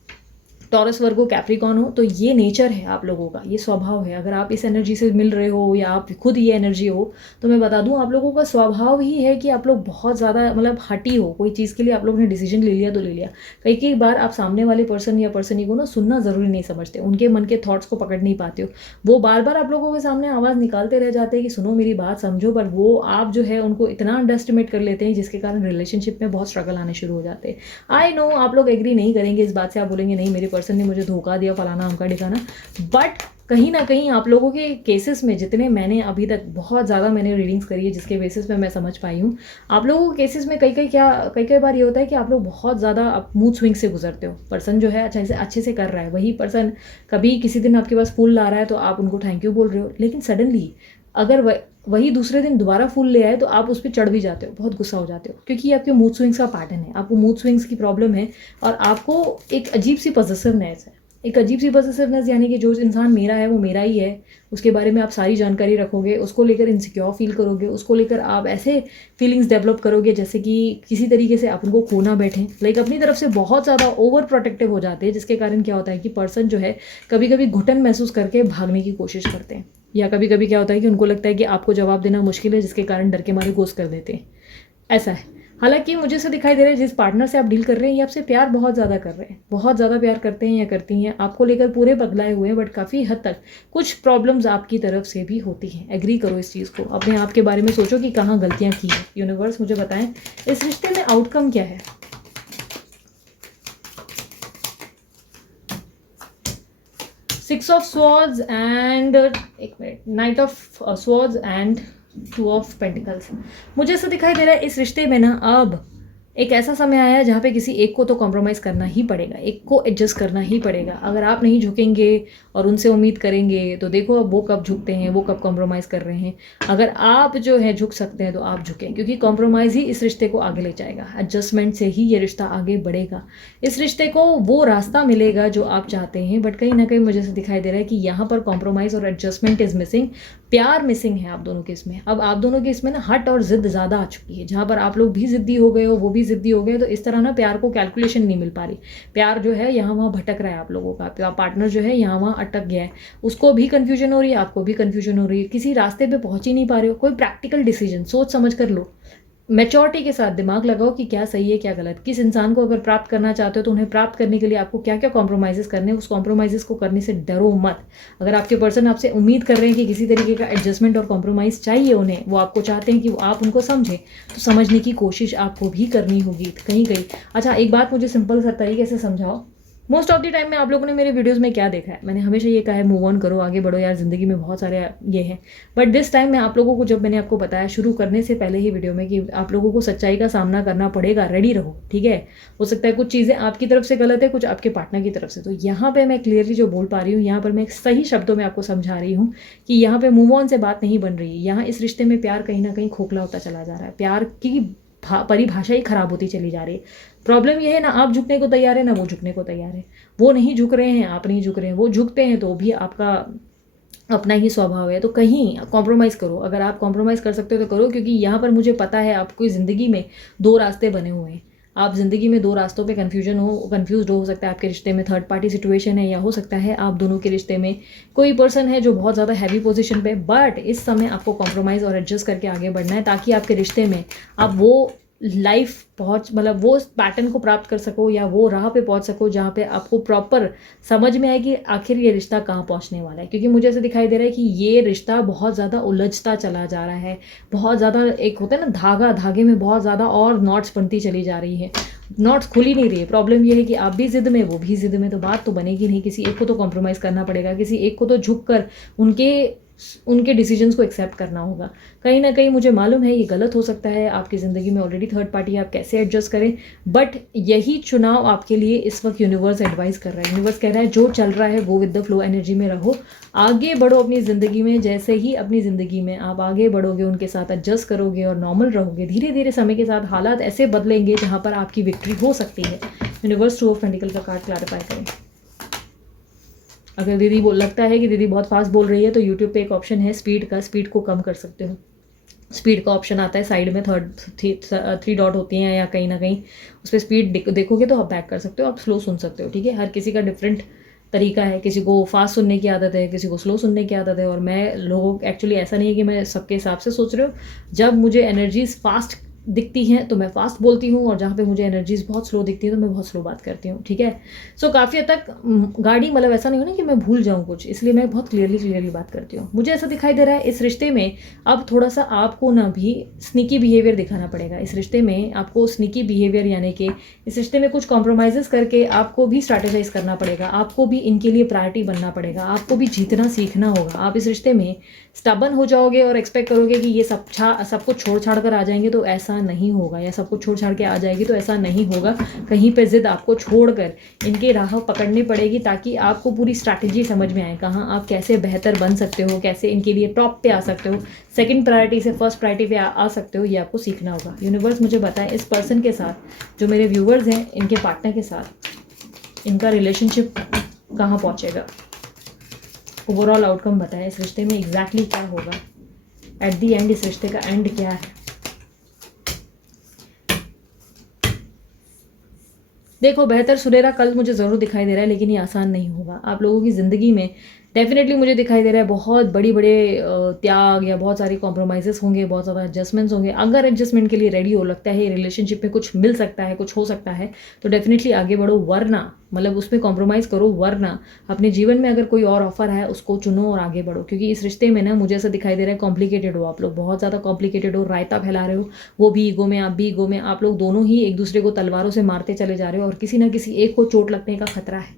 टॉरस, वर्गो, कैप्रिकॉन हो, तो ये नेचर है आप लोगों का, ये स्वभाव है। अगर आप इस एनर्जी से मिल रहे हो या आप खुद ये एनर्जी हो, तो मैं बता दूं आप लोगों का स्वभाव ही है कि आप लोग बहुत ज़्यादा मतलब हटी हो। कोई चीज़ के लिए आप लोगों ने डिसीजन ले लिया तो ले लिया। कई बार आप सामने वाले पर्सन या पर्सनी को ना सुनना ज़रूरी नहीं समझते, उनके मन के थॉट्स को पकड़ नहीं पाते हो। वो बार बार आप लोगों के सामने आवाज़ निकालते रह जाते हैं कि सुनो मेरी बात समझो, पर वो आप जो है उनको इतना अंडर एस्टिमेट कर लेते हैं, जिसके कारण रिलेशनशिप में बहुत स्ट्रगल आने शुरू हो जाते हैं। आई नो आप लोग एग्री नहीं करेंगे इस बात से, आप बोलेंगे नहीं मेरे पर्सन ने मुझे धोखा दिया, फलाना अमका ढिकाना, बट कहीं ना कहीं आप लोगों के केसेस में, जितने मैंने अभी तक बहुत ज़्यादा मैंने रीडिंग्स करी है जिसके बेसिस पे मैं समझ पाई हूँ, आप लोगों के केसेस में कई बार ये होता है कि आप लोग बहुत ज़्यादा मूड स्विंग से गुजरते हो। पर्सन जो है अच्छे से कर रहा है, वही पर्सन कभी किसी दिन आपके पास फूल ला रहा है तो आप उनको थैंक यू बोल रहे हो, लेकिन सडनली अगर वही दूसरे दिन दोबारा फूल ले आए तो आप उस पर चढ़ भी जाते हो, बहुत गुस्सा हो जाते हो, क्योंकि ये आपके मूड स्विंग्स का पैटर्न है, आपको मूड स्विंग्स की प्रॉब्लम है और आपको एक अजीब सी पॉसेसिवनेस है। एक अजीब सी पॉसेसिवनेस यानी कि जो इंसान मेरा है वो मेरा ही है, उसके बारे में आप सारी जानकारी रखोगे, उसको लेकर इनसिक्योर फील करोगे, उसको लेकर आप ऐसे फीलिंग्स डेवलप करोगे जैसे कि किसी तरीके से आप उनको खो ना बैठें। लाइक अपनी तरफ से बहुत ज़्यादा ओवर प्रोटेक्टिव हो जाते हैं, जिसके कारण क्या होता है कि पर्सन जो है कभी कभी घुटन महसूस करके भागने की कोशिश करते हैं, या कभी कभी क्या होता है कि उनको लगता है कि आपको जवाब देना मुश्किल है, जिसके कारण डर के मारे गोस्ट कर देते हैं। ऐसा है। हालांकि मुझे ऐसा दिखाई दे रहा है जिस पार्टनर से आप डील कर रहे हैं ये आपसे प्यार बहुत ज़्यादा कर रहे हैं, बहुत ज़्यादा प्यार करते हैं या करती हैं, आपको लेकर पूरे बदलाए हुए हैं, बट काफ़ी हद तक कुछ प्रॉब्लम्स आपकी तरफ से भी होती हैं। एग्री करो इस चीज़ को, अपने आप के बारे में सोचो कि कहाँ गलतियाँ की हैं। यूनिवर्स मुझे बताएं इस रिश्ते में आउटकम क्या है। सिक्स ऑफ स्वॉर्ड्स एंड एक minute, night of swords and 2 of pentacles. मुझे ऐसा दिखाई दे रहा है इस रिश्ते में ना अब एक ऐसा समय आया है जहाँ पे किसी एक को तो कॉम्प्रोमाइज़ करना ही पड़ेगा, एक को एडजस्ट करना ही पड़ेगा। अगर आप नहीं झुकेंगे और उनसे उम्मीद करेंगे तो देखो अब वो कब झुकते हैं, वो कब कॉम्प्रोमाइज़ कर रहे हैं। अगर आप जो है झुक सकते हैं तो आप झुकें, क्योंकि कॉम्प्रोमाइज़ ही इस रिश्ते को आगे ले जाएगा। एडजस्टमेंट से ही ये रिश्ता आगे बढ़ेगा, इस रिश्ते को वो रास्ता मिलेगा जो आप चाहते हैं। बट कहीं ना कहीं मुझे ऐसा दिखाई दे रहा है कि यहाँ पर कॉम्प्रोमाइज़ और एडजस्टमेंट इज़ मिसिंग, प्यार मिसिंग है आप दोनों के इसमें। अब आप दोनों के इसमें ना हट और जिद ज़्यादा आ चुकी है, जहाँ पर आप लोग भी ज़िद्दी हो गए हो, वो भी ज़िद्दी हो गए, तो इस तरह ना प्यार को कैलकुलेशन नहीं मिल पा रही। प्यार जो है यहाँ वहाँ भटक रहा है आप लोगों का, पार्टनर जो है यहाँ वहाँ अटक गया है, उसको भी कन्फ्यूजन हो रही है, आपको भी कन्फ्यूजन हो रही है, किसी रास्ते पे पहुँच ही नहीं पा रहे हो। कोई प्रैक्टिकल डिसीजन सोच समझ कर लो, मैच्योरिटी के साथ दिमाग लगाओ कि क्या सही है क्या गलत। किस इंसान को अगर प्राप्त करना चाहते हो तो उन्हें प्राप्त करने के लिए आपको क्या क्या कॉम्प्रोमाइज़ेस करने हैं, उस कॉम्प्रोमाइज़ेस को करने से डरो मत। अगर आपके पर्सन आपसे उम्मीद कर रहे हैं कि किसी तरीके का एडजस्टमेंट और कॉम्प्रोमाइज़ चाहिए उन्हें, वो आपको चाहते हैं कि वो आप उनको समझें, तो समझने की कोशिश आपको भी करनी होगी कहीं कहीं। अच्छा, एक बात मुझे सिंपल सा तरीके से समझाओ। मोस्ट ऑफ द टाइम में आप लोगों ने मेरे वीडियोस में क्या देखा है, मैंने हमेशा ये कहा है मूव ऑन करो, आगे बढ़ो यार, ज़िंदगी में बहुत सारे ये हैं। बट दिस टाइम मैं आप लोगों को, जब मैंने आपको बताया शुरू करने से पहले ही वीडियो में कि आप लोगों को सच्चाई का सामना करना पड़ेगा, रेडी रहो, ठीक है। हो सकता है कुछ चीज़ें आपकी तरफ से गलत है, कुछ आपके पार्टनर की तरफ से। तो यहाँ पर मैं क्लियरली जो बोल पा रही हूँ, यहाँ पर मैं सही शब्दों में आपको समझा रही हूँ कि यहाँ पर मूव ऑन से बात नहीं बन रही है। यहाँ इस रिश्ते में प्यार कहीं ना कहीं खोखला होता चला जा रहा है, प्यार की परिभाषा ही खराब होती चली जा रही है। प्रॉब्लम यह है ना आप झुकने को तैयार है ना वो झुकने को तैयार है। वो नहीं झुक रहे हैं, आप नहीं झुक रहे हैं, वो झुकते हैं तो भी आपका अपना ही स्वभाव है। तो कहीं कॉम्प्रोमाइज़ करो, अगर आप कॉम्प्रोमाइज़ कर सकते हो तो करो, क्योंकि यहाँ पर मुझे पता है आपको ज़िंदगी में दो रास्ते बने हुए हैं। आप ज़िंदगी में दो रास्तों पे कंफ्यूज हो सकता है आपके रिश्ते में थर्ड पार्टी सिचुएशन है, या हो सकता है आप दोनों के रिश्ते में कोई पर्सन है जो बहुत ज़्यादा हैवी पोजीशन पे। बट इस समय आपको कॉम्प्रोमाइज़ और एडजस्ट करके आगे बढ़ना है, ताकि आपके रिश्ते में आप वो लाइफ मतलब वो पैटर्न को प्राप्त कर सको, या वो राह पे पहुंच सको जहाँ पे आपको प्रॉपर समझ में आए कि आखिर ये रिश्ता कहाँ पहुंचने वाला है। क्योंकि मुझे ऐसा दिखाई दे रहा है कि ये रिश्ता बहुत ज़्यादा उलझता चला जा रहा है, बहुत ज़्यादा, एक होता है ना धागा, धागे में बहुत ज़्यादा और नॉट्स बनती चली जा रही है, नॉट्स खुल ही नहीं रही है। प्रॉब्लम ये है कि आप भी जिद में, वो भी जिद में, तो बात तो बनेगी नहीं। किसी एक को तो कॉम्प्रोमाइज़ करना पड़ेगा, किसी एक को तो झुक कर उनके डिसीजंस को एक्सेप्ट करना होगा। कहीं ना कहीं मुझे मालूम है ये गलत हो सकता है, आपकी ज़िंदगी में ऑलरेडी थर्ड पार्टी, आप कैसे एडजस्ट करें। बट यही चुनाव आपके लिए इस वक्त यूनिवर्स एडवाइस कर रहा है। यूनिवर्स कह रहा है जो चल रहा है go with the flow energy में रहो, आगे बढ़ो अपनी ज़िंदगी में। जैसे ही अपनी ज़िंदगी में आप आगे बढ़ोगे, उनके साथ एडजस्ट करोगे और नॉर्मल रहोगे, धीरे धीरे समय के साथ हालात ऐसे बदलेंगे जहाँ पर आपकी विक्ट्री हो सकती है। यूनिवर्स टू ऑफ पेंटिकल का कार्ड क्लैरिफाई करें। अगर दीदी लगता है कि दीदी बहुत फास्ट बोल रही है तो यूट्यूब पे एक ऑप्शन है स्पीड का, स्पीड को कम कर सकते हो। स्पीड का ऑप्शन आता है साइड में, थ्री डॉट होती हैं, या कहीं ना कहीं उस पर स्पीड देखोगे तो आप बैक कर सकते हो, आप स्लो सुन सकते हो, ठीक है। हर किसी का डिफरेंट तरीका है, किसी को फास्ट सुनने की आदत है, किसी को स्लो सुनने की आदत है। और मैं लोगों एक्चुअली ऐसा नहीं है कि मैं सबके हिसाब से सोच रही हूँ। जब मुझे एनर्जीज फास्ट दिखती हैं तो मैं फास्ट बोलती हूँ, और जहाँ पे मुझे एनर्जीज बहुत स्लो दिखती है तो मैं बहुत स्लो बात करती हूँ, ठीक है। सो काफ़ी हद तक गाड़ी, मतलब ऐसा नहीं हो ना कि मैं भूल जाऊँ कुछ, इसलिए मैं बहुत क्लियरली बात करती हूँ। मुझे ऐसा दिखाई दे रहा है इस रिश्ते में अब थोड़ा सा आपको ना भी स्नीकी बिहेवियर दिखाना पड़ेगा। इस रिश्ते में आपको स्नीकी बिहेवियर, यानी कि इस रिश्ते में कुछ कॉम्प्रोमाइज़ेस करके आपको भी स्ट्रैटेजाइज करना पड़ेगा, आपको भी इनके लिए प्रायोरिटी बनना पड़ेगा, आपको भी जीतना सीखना होगा। आप इस रिश्ते में स्टबन हो जाओगे और एक्सपेक्ट करोगे कि ये सब कुछ छोड़ छाड़ कर आ जाएंगे, तो ऐसा नहीं होगा। या सब कुछ छोड़ छाड़ के आ जाएगी तो ऐसा नहीं होगा। कहीं पे जिद आपको छोड़कर इनके राह पकड़नी पड़ेगी, ताकि आपको पूरी स्ट्रैटेजी समझ में आए, कहाँ आप कैसे बेहतर बन सकते हो, कैसे इनके लिए टॉप पे आ सकते हो, सेकंड प्रायोरिटी से फर्स्ट प्रायोरिटी पे आ सकते हो। ये आपको सीखना होगा। यूनिवर्स मुझे बताएं इस पर्सन के साथ, जो मेरे व्यूवर्स हैं, इनके पार्टनर के साथ इनका रिलेशनशिप कहाँ पहुँचेगा। ओवरऑल आउटकम बताएं, इस रिश्ते में एग्जैक्टली क्या होगा एट दी एंड। इस रिश्ते का एंड क्या है। देखो, बेहतर सुनहरा कल मुझे ज़रूर दिखाई दे रहा है, लेकिन ये आसान नहीं होगा। आप लोगों की ज़िंदगी में डेफिनेटली मुझे दिखाई दे रहा है बहुत बड़े त्याग, या बहुत सारी कॉम्प्रोमाइज़ेस होंगे, बहुत ज़्यादा एडजस्टमेंट्स होंगे। अगर एडजस्टमेंट के लिए रेडी हो, लगता है रिलेशनशिप में कुछ मिल सकता है, कुछ हो सकता है, तो डेफिनेटली आगे बढ़ो। वरना मतलब उसमें कॉम्प्रोमाइज़ करो, वरना अपने जीवन में अगर कोई और ऑफर है उसको चुनो और आगे बढ़ो। क्योंकि इस रिश्ते में ना मुझे ऐसा दिखाई दे रहा है कॉम्प्लिकेटेड हो, आप लोग बहुत ज़्यादा कॉम्प्लिकेटेड हो, रायता फैला रहे हो। वो भी ईगो में, आप भी ईगो में, आप लोग दोनों ही एक दूसरे को तलवारों से मारते चले जा रहे हो, और किसी ना किसी एक को चोट लगने का खतरा है,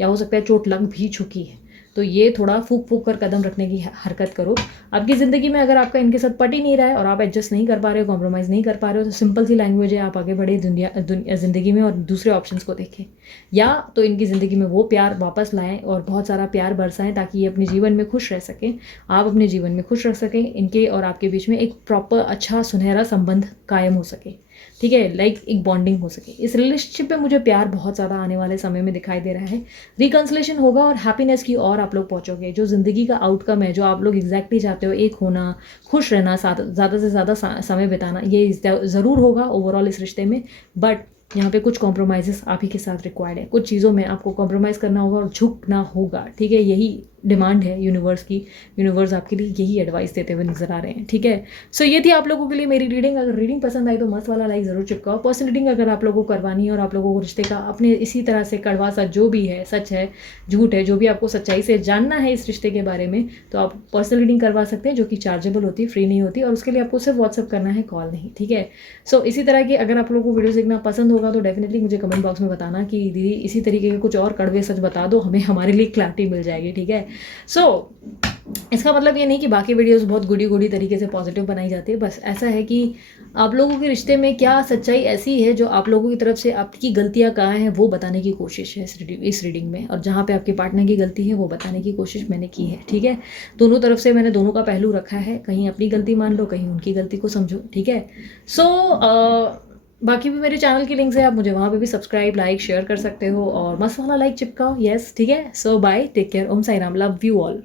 या हो सकता है चोट लग भी चुकी है। तो ये थोड़ा फूक कर कदम रखने की हरकत करो। आपकी ज़िंदगी में अगर आपका इनके साथ पट ही नहीं रहा है और आप एडजस्ट नहीं कर पा रहे हो, कॉम्प्रोमाइज़ नहीं कर पा रहे हो, तो सिंपल सी लैंग्वेज है, आप आगे बढ़े ज़िंदगी में और दूसरे ऑप्शंस को देखें। या तो इनकी ज़िंदगी में वो प्यार वापस लाएं और बहुत सारा प्यार बरसाएं, ताकि ये अपने जीवन में खुश रह सकें, आप अपने जीवन में खुश रह सकें, इनके और आपके बीच में एक प्रॉपर अच्छा सुनहरा संबंध कायम हो सके, ठीक है, लाइक एक बॉन्डिंग हो सके। इस रिलेशनशिप पे मुझे प्यार बहुत ज़्यादा आने वाले समय में दिखाई दे रहा है। रिकन्सिलेशन होगा और हैप्पीनेस की और आप लोग पहुंचोगे। जो ज़िंदगी का आउटकम है, जो आप लोग एग्जैक्टली चाहते हो, एक होना, खुश रहना, ज़्यादा से ज़्यादा समय बिताना, ये ज़रूर होगा ओवरऑल इस रिश्ते में। बट यहाँ पे कुछ कॉम्प्रोमाइज़ेस आप ही के साथ रिक्वायर्ड है। कुछ चीज़ों में आपको कॉम्प्रोमाइज़ करना होगा और झुकना होगा, ठीक है। यही डिमांड है यूनिवर्स की, यूनिवर्स आपके लिए यही एडवाइस देते हुए नजर आ रहे हैं, ठीक है। सो ये थी आप लोगों के लिए मेरी रीडिंग। अगर रीडिंग पसंद आई तो मस्त वाला लाइक ज़रूर चिपकाओ। पर्सनल रीडिंग अगर आप लोगों को करवानी है और आप लोगों को रिश्ते का अपने इसी तरह से कड़वा सा जो भी है, सच है झूठ है, जो भी आपको सच्चाई से जानना है इस रिश्ते के बारे में, तो आप पर्सनल रीडिंग करवा सकते हैं, जो कि चार्जेबल होती है, फ्री नहीं होती, और उसके लिए आपको सिर्फ व्हाट्सअप करना है, कॉल नहीं, ठीक है। सो इसी तरह की अगर आप लोगों को वीडियोस देखना पसंद होगा तो डेफिनेटली मुझे कमेंट बॉक्स में बताना कि दीदी इसी तरीके के कुछ और कड़वे सच बता दो, हमें हमारे लिए क्लैरिटी मिल जाएगी, ठीक है। सो इसका मतलब ये नहीं कि बाकी वीडियोस बहुत गुडी गुडी तरीके से पॉजिटिव बनाई जाती है, बस ऐसा है कि आप लोगों के रिश्ते में क्या सच्चाई ऐसी है जो आप लोगों की तरफ से आपकी गलतियां कहाँ हैं वो बताने की कोशिश है इस रीडिंग में, और जहाँ पे आपके पार्टनर की गलती है वो बताने की कोशिश मैंने की है, ठीक है। दोनों तरफ से मैंने दोनों का पहलू रखा है, कहीं अपनी गलती मान लो, कहीं उनकी गलती को समझो, ठीक है। सो बाकी भी मेरे चैनल की लिंक्स है, आप मुझे वहाँ पे भी सब्सक्राइब लाइक शेयर कर सकते हो, और मस्त वाला लाइक चिपकाओ, यस, ठीक है। So bye, take care, Om Sai Ram, love you all.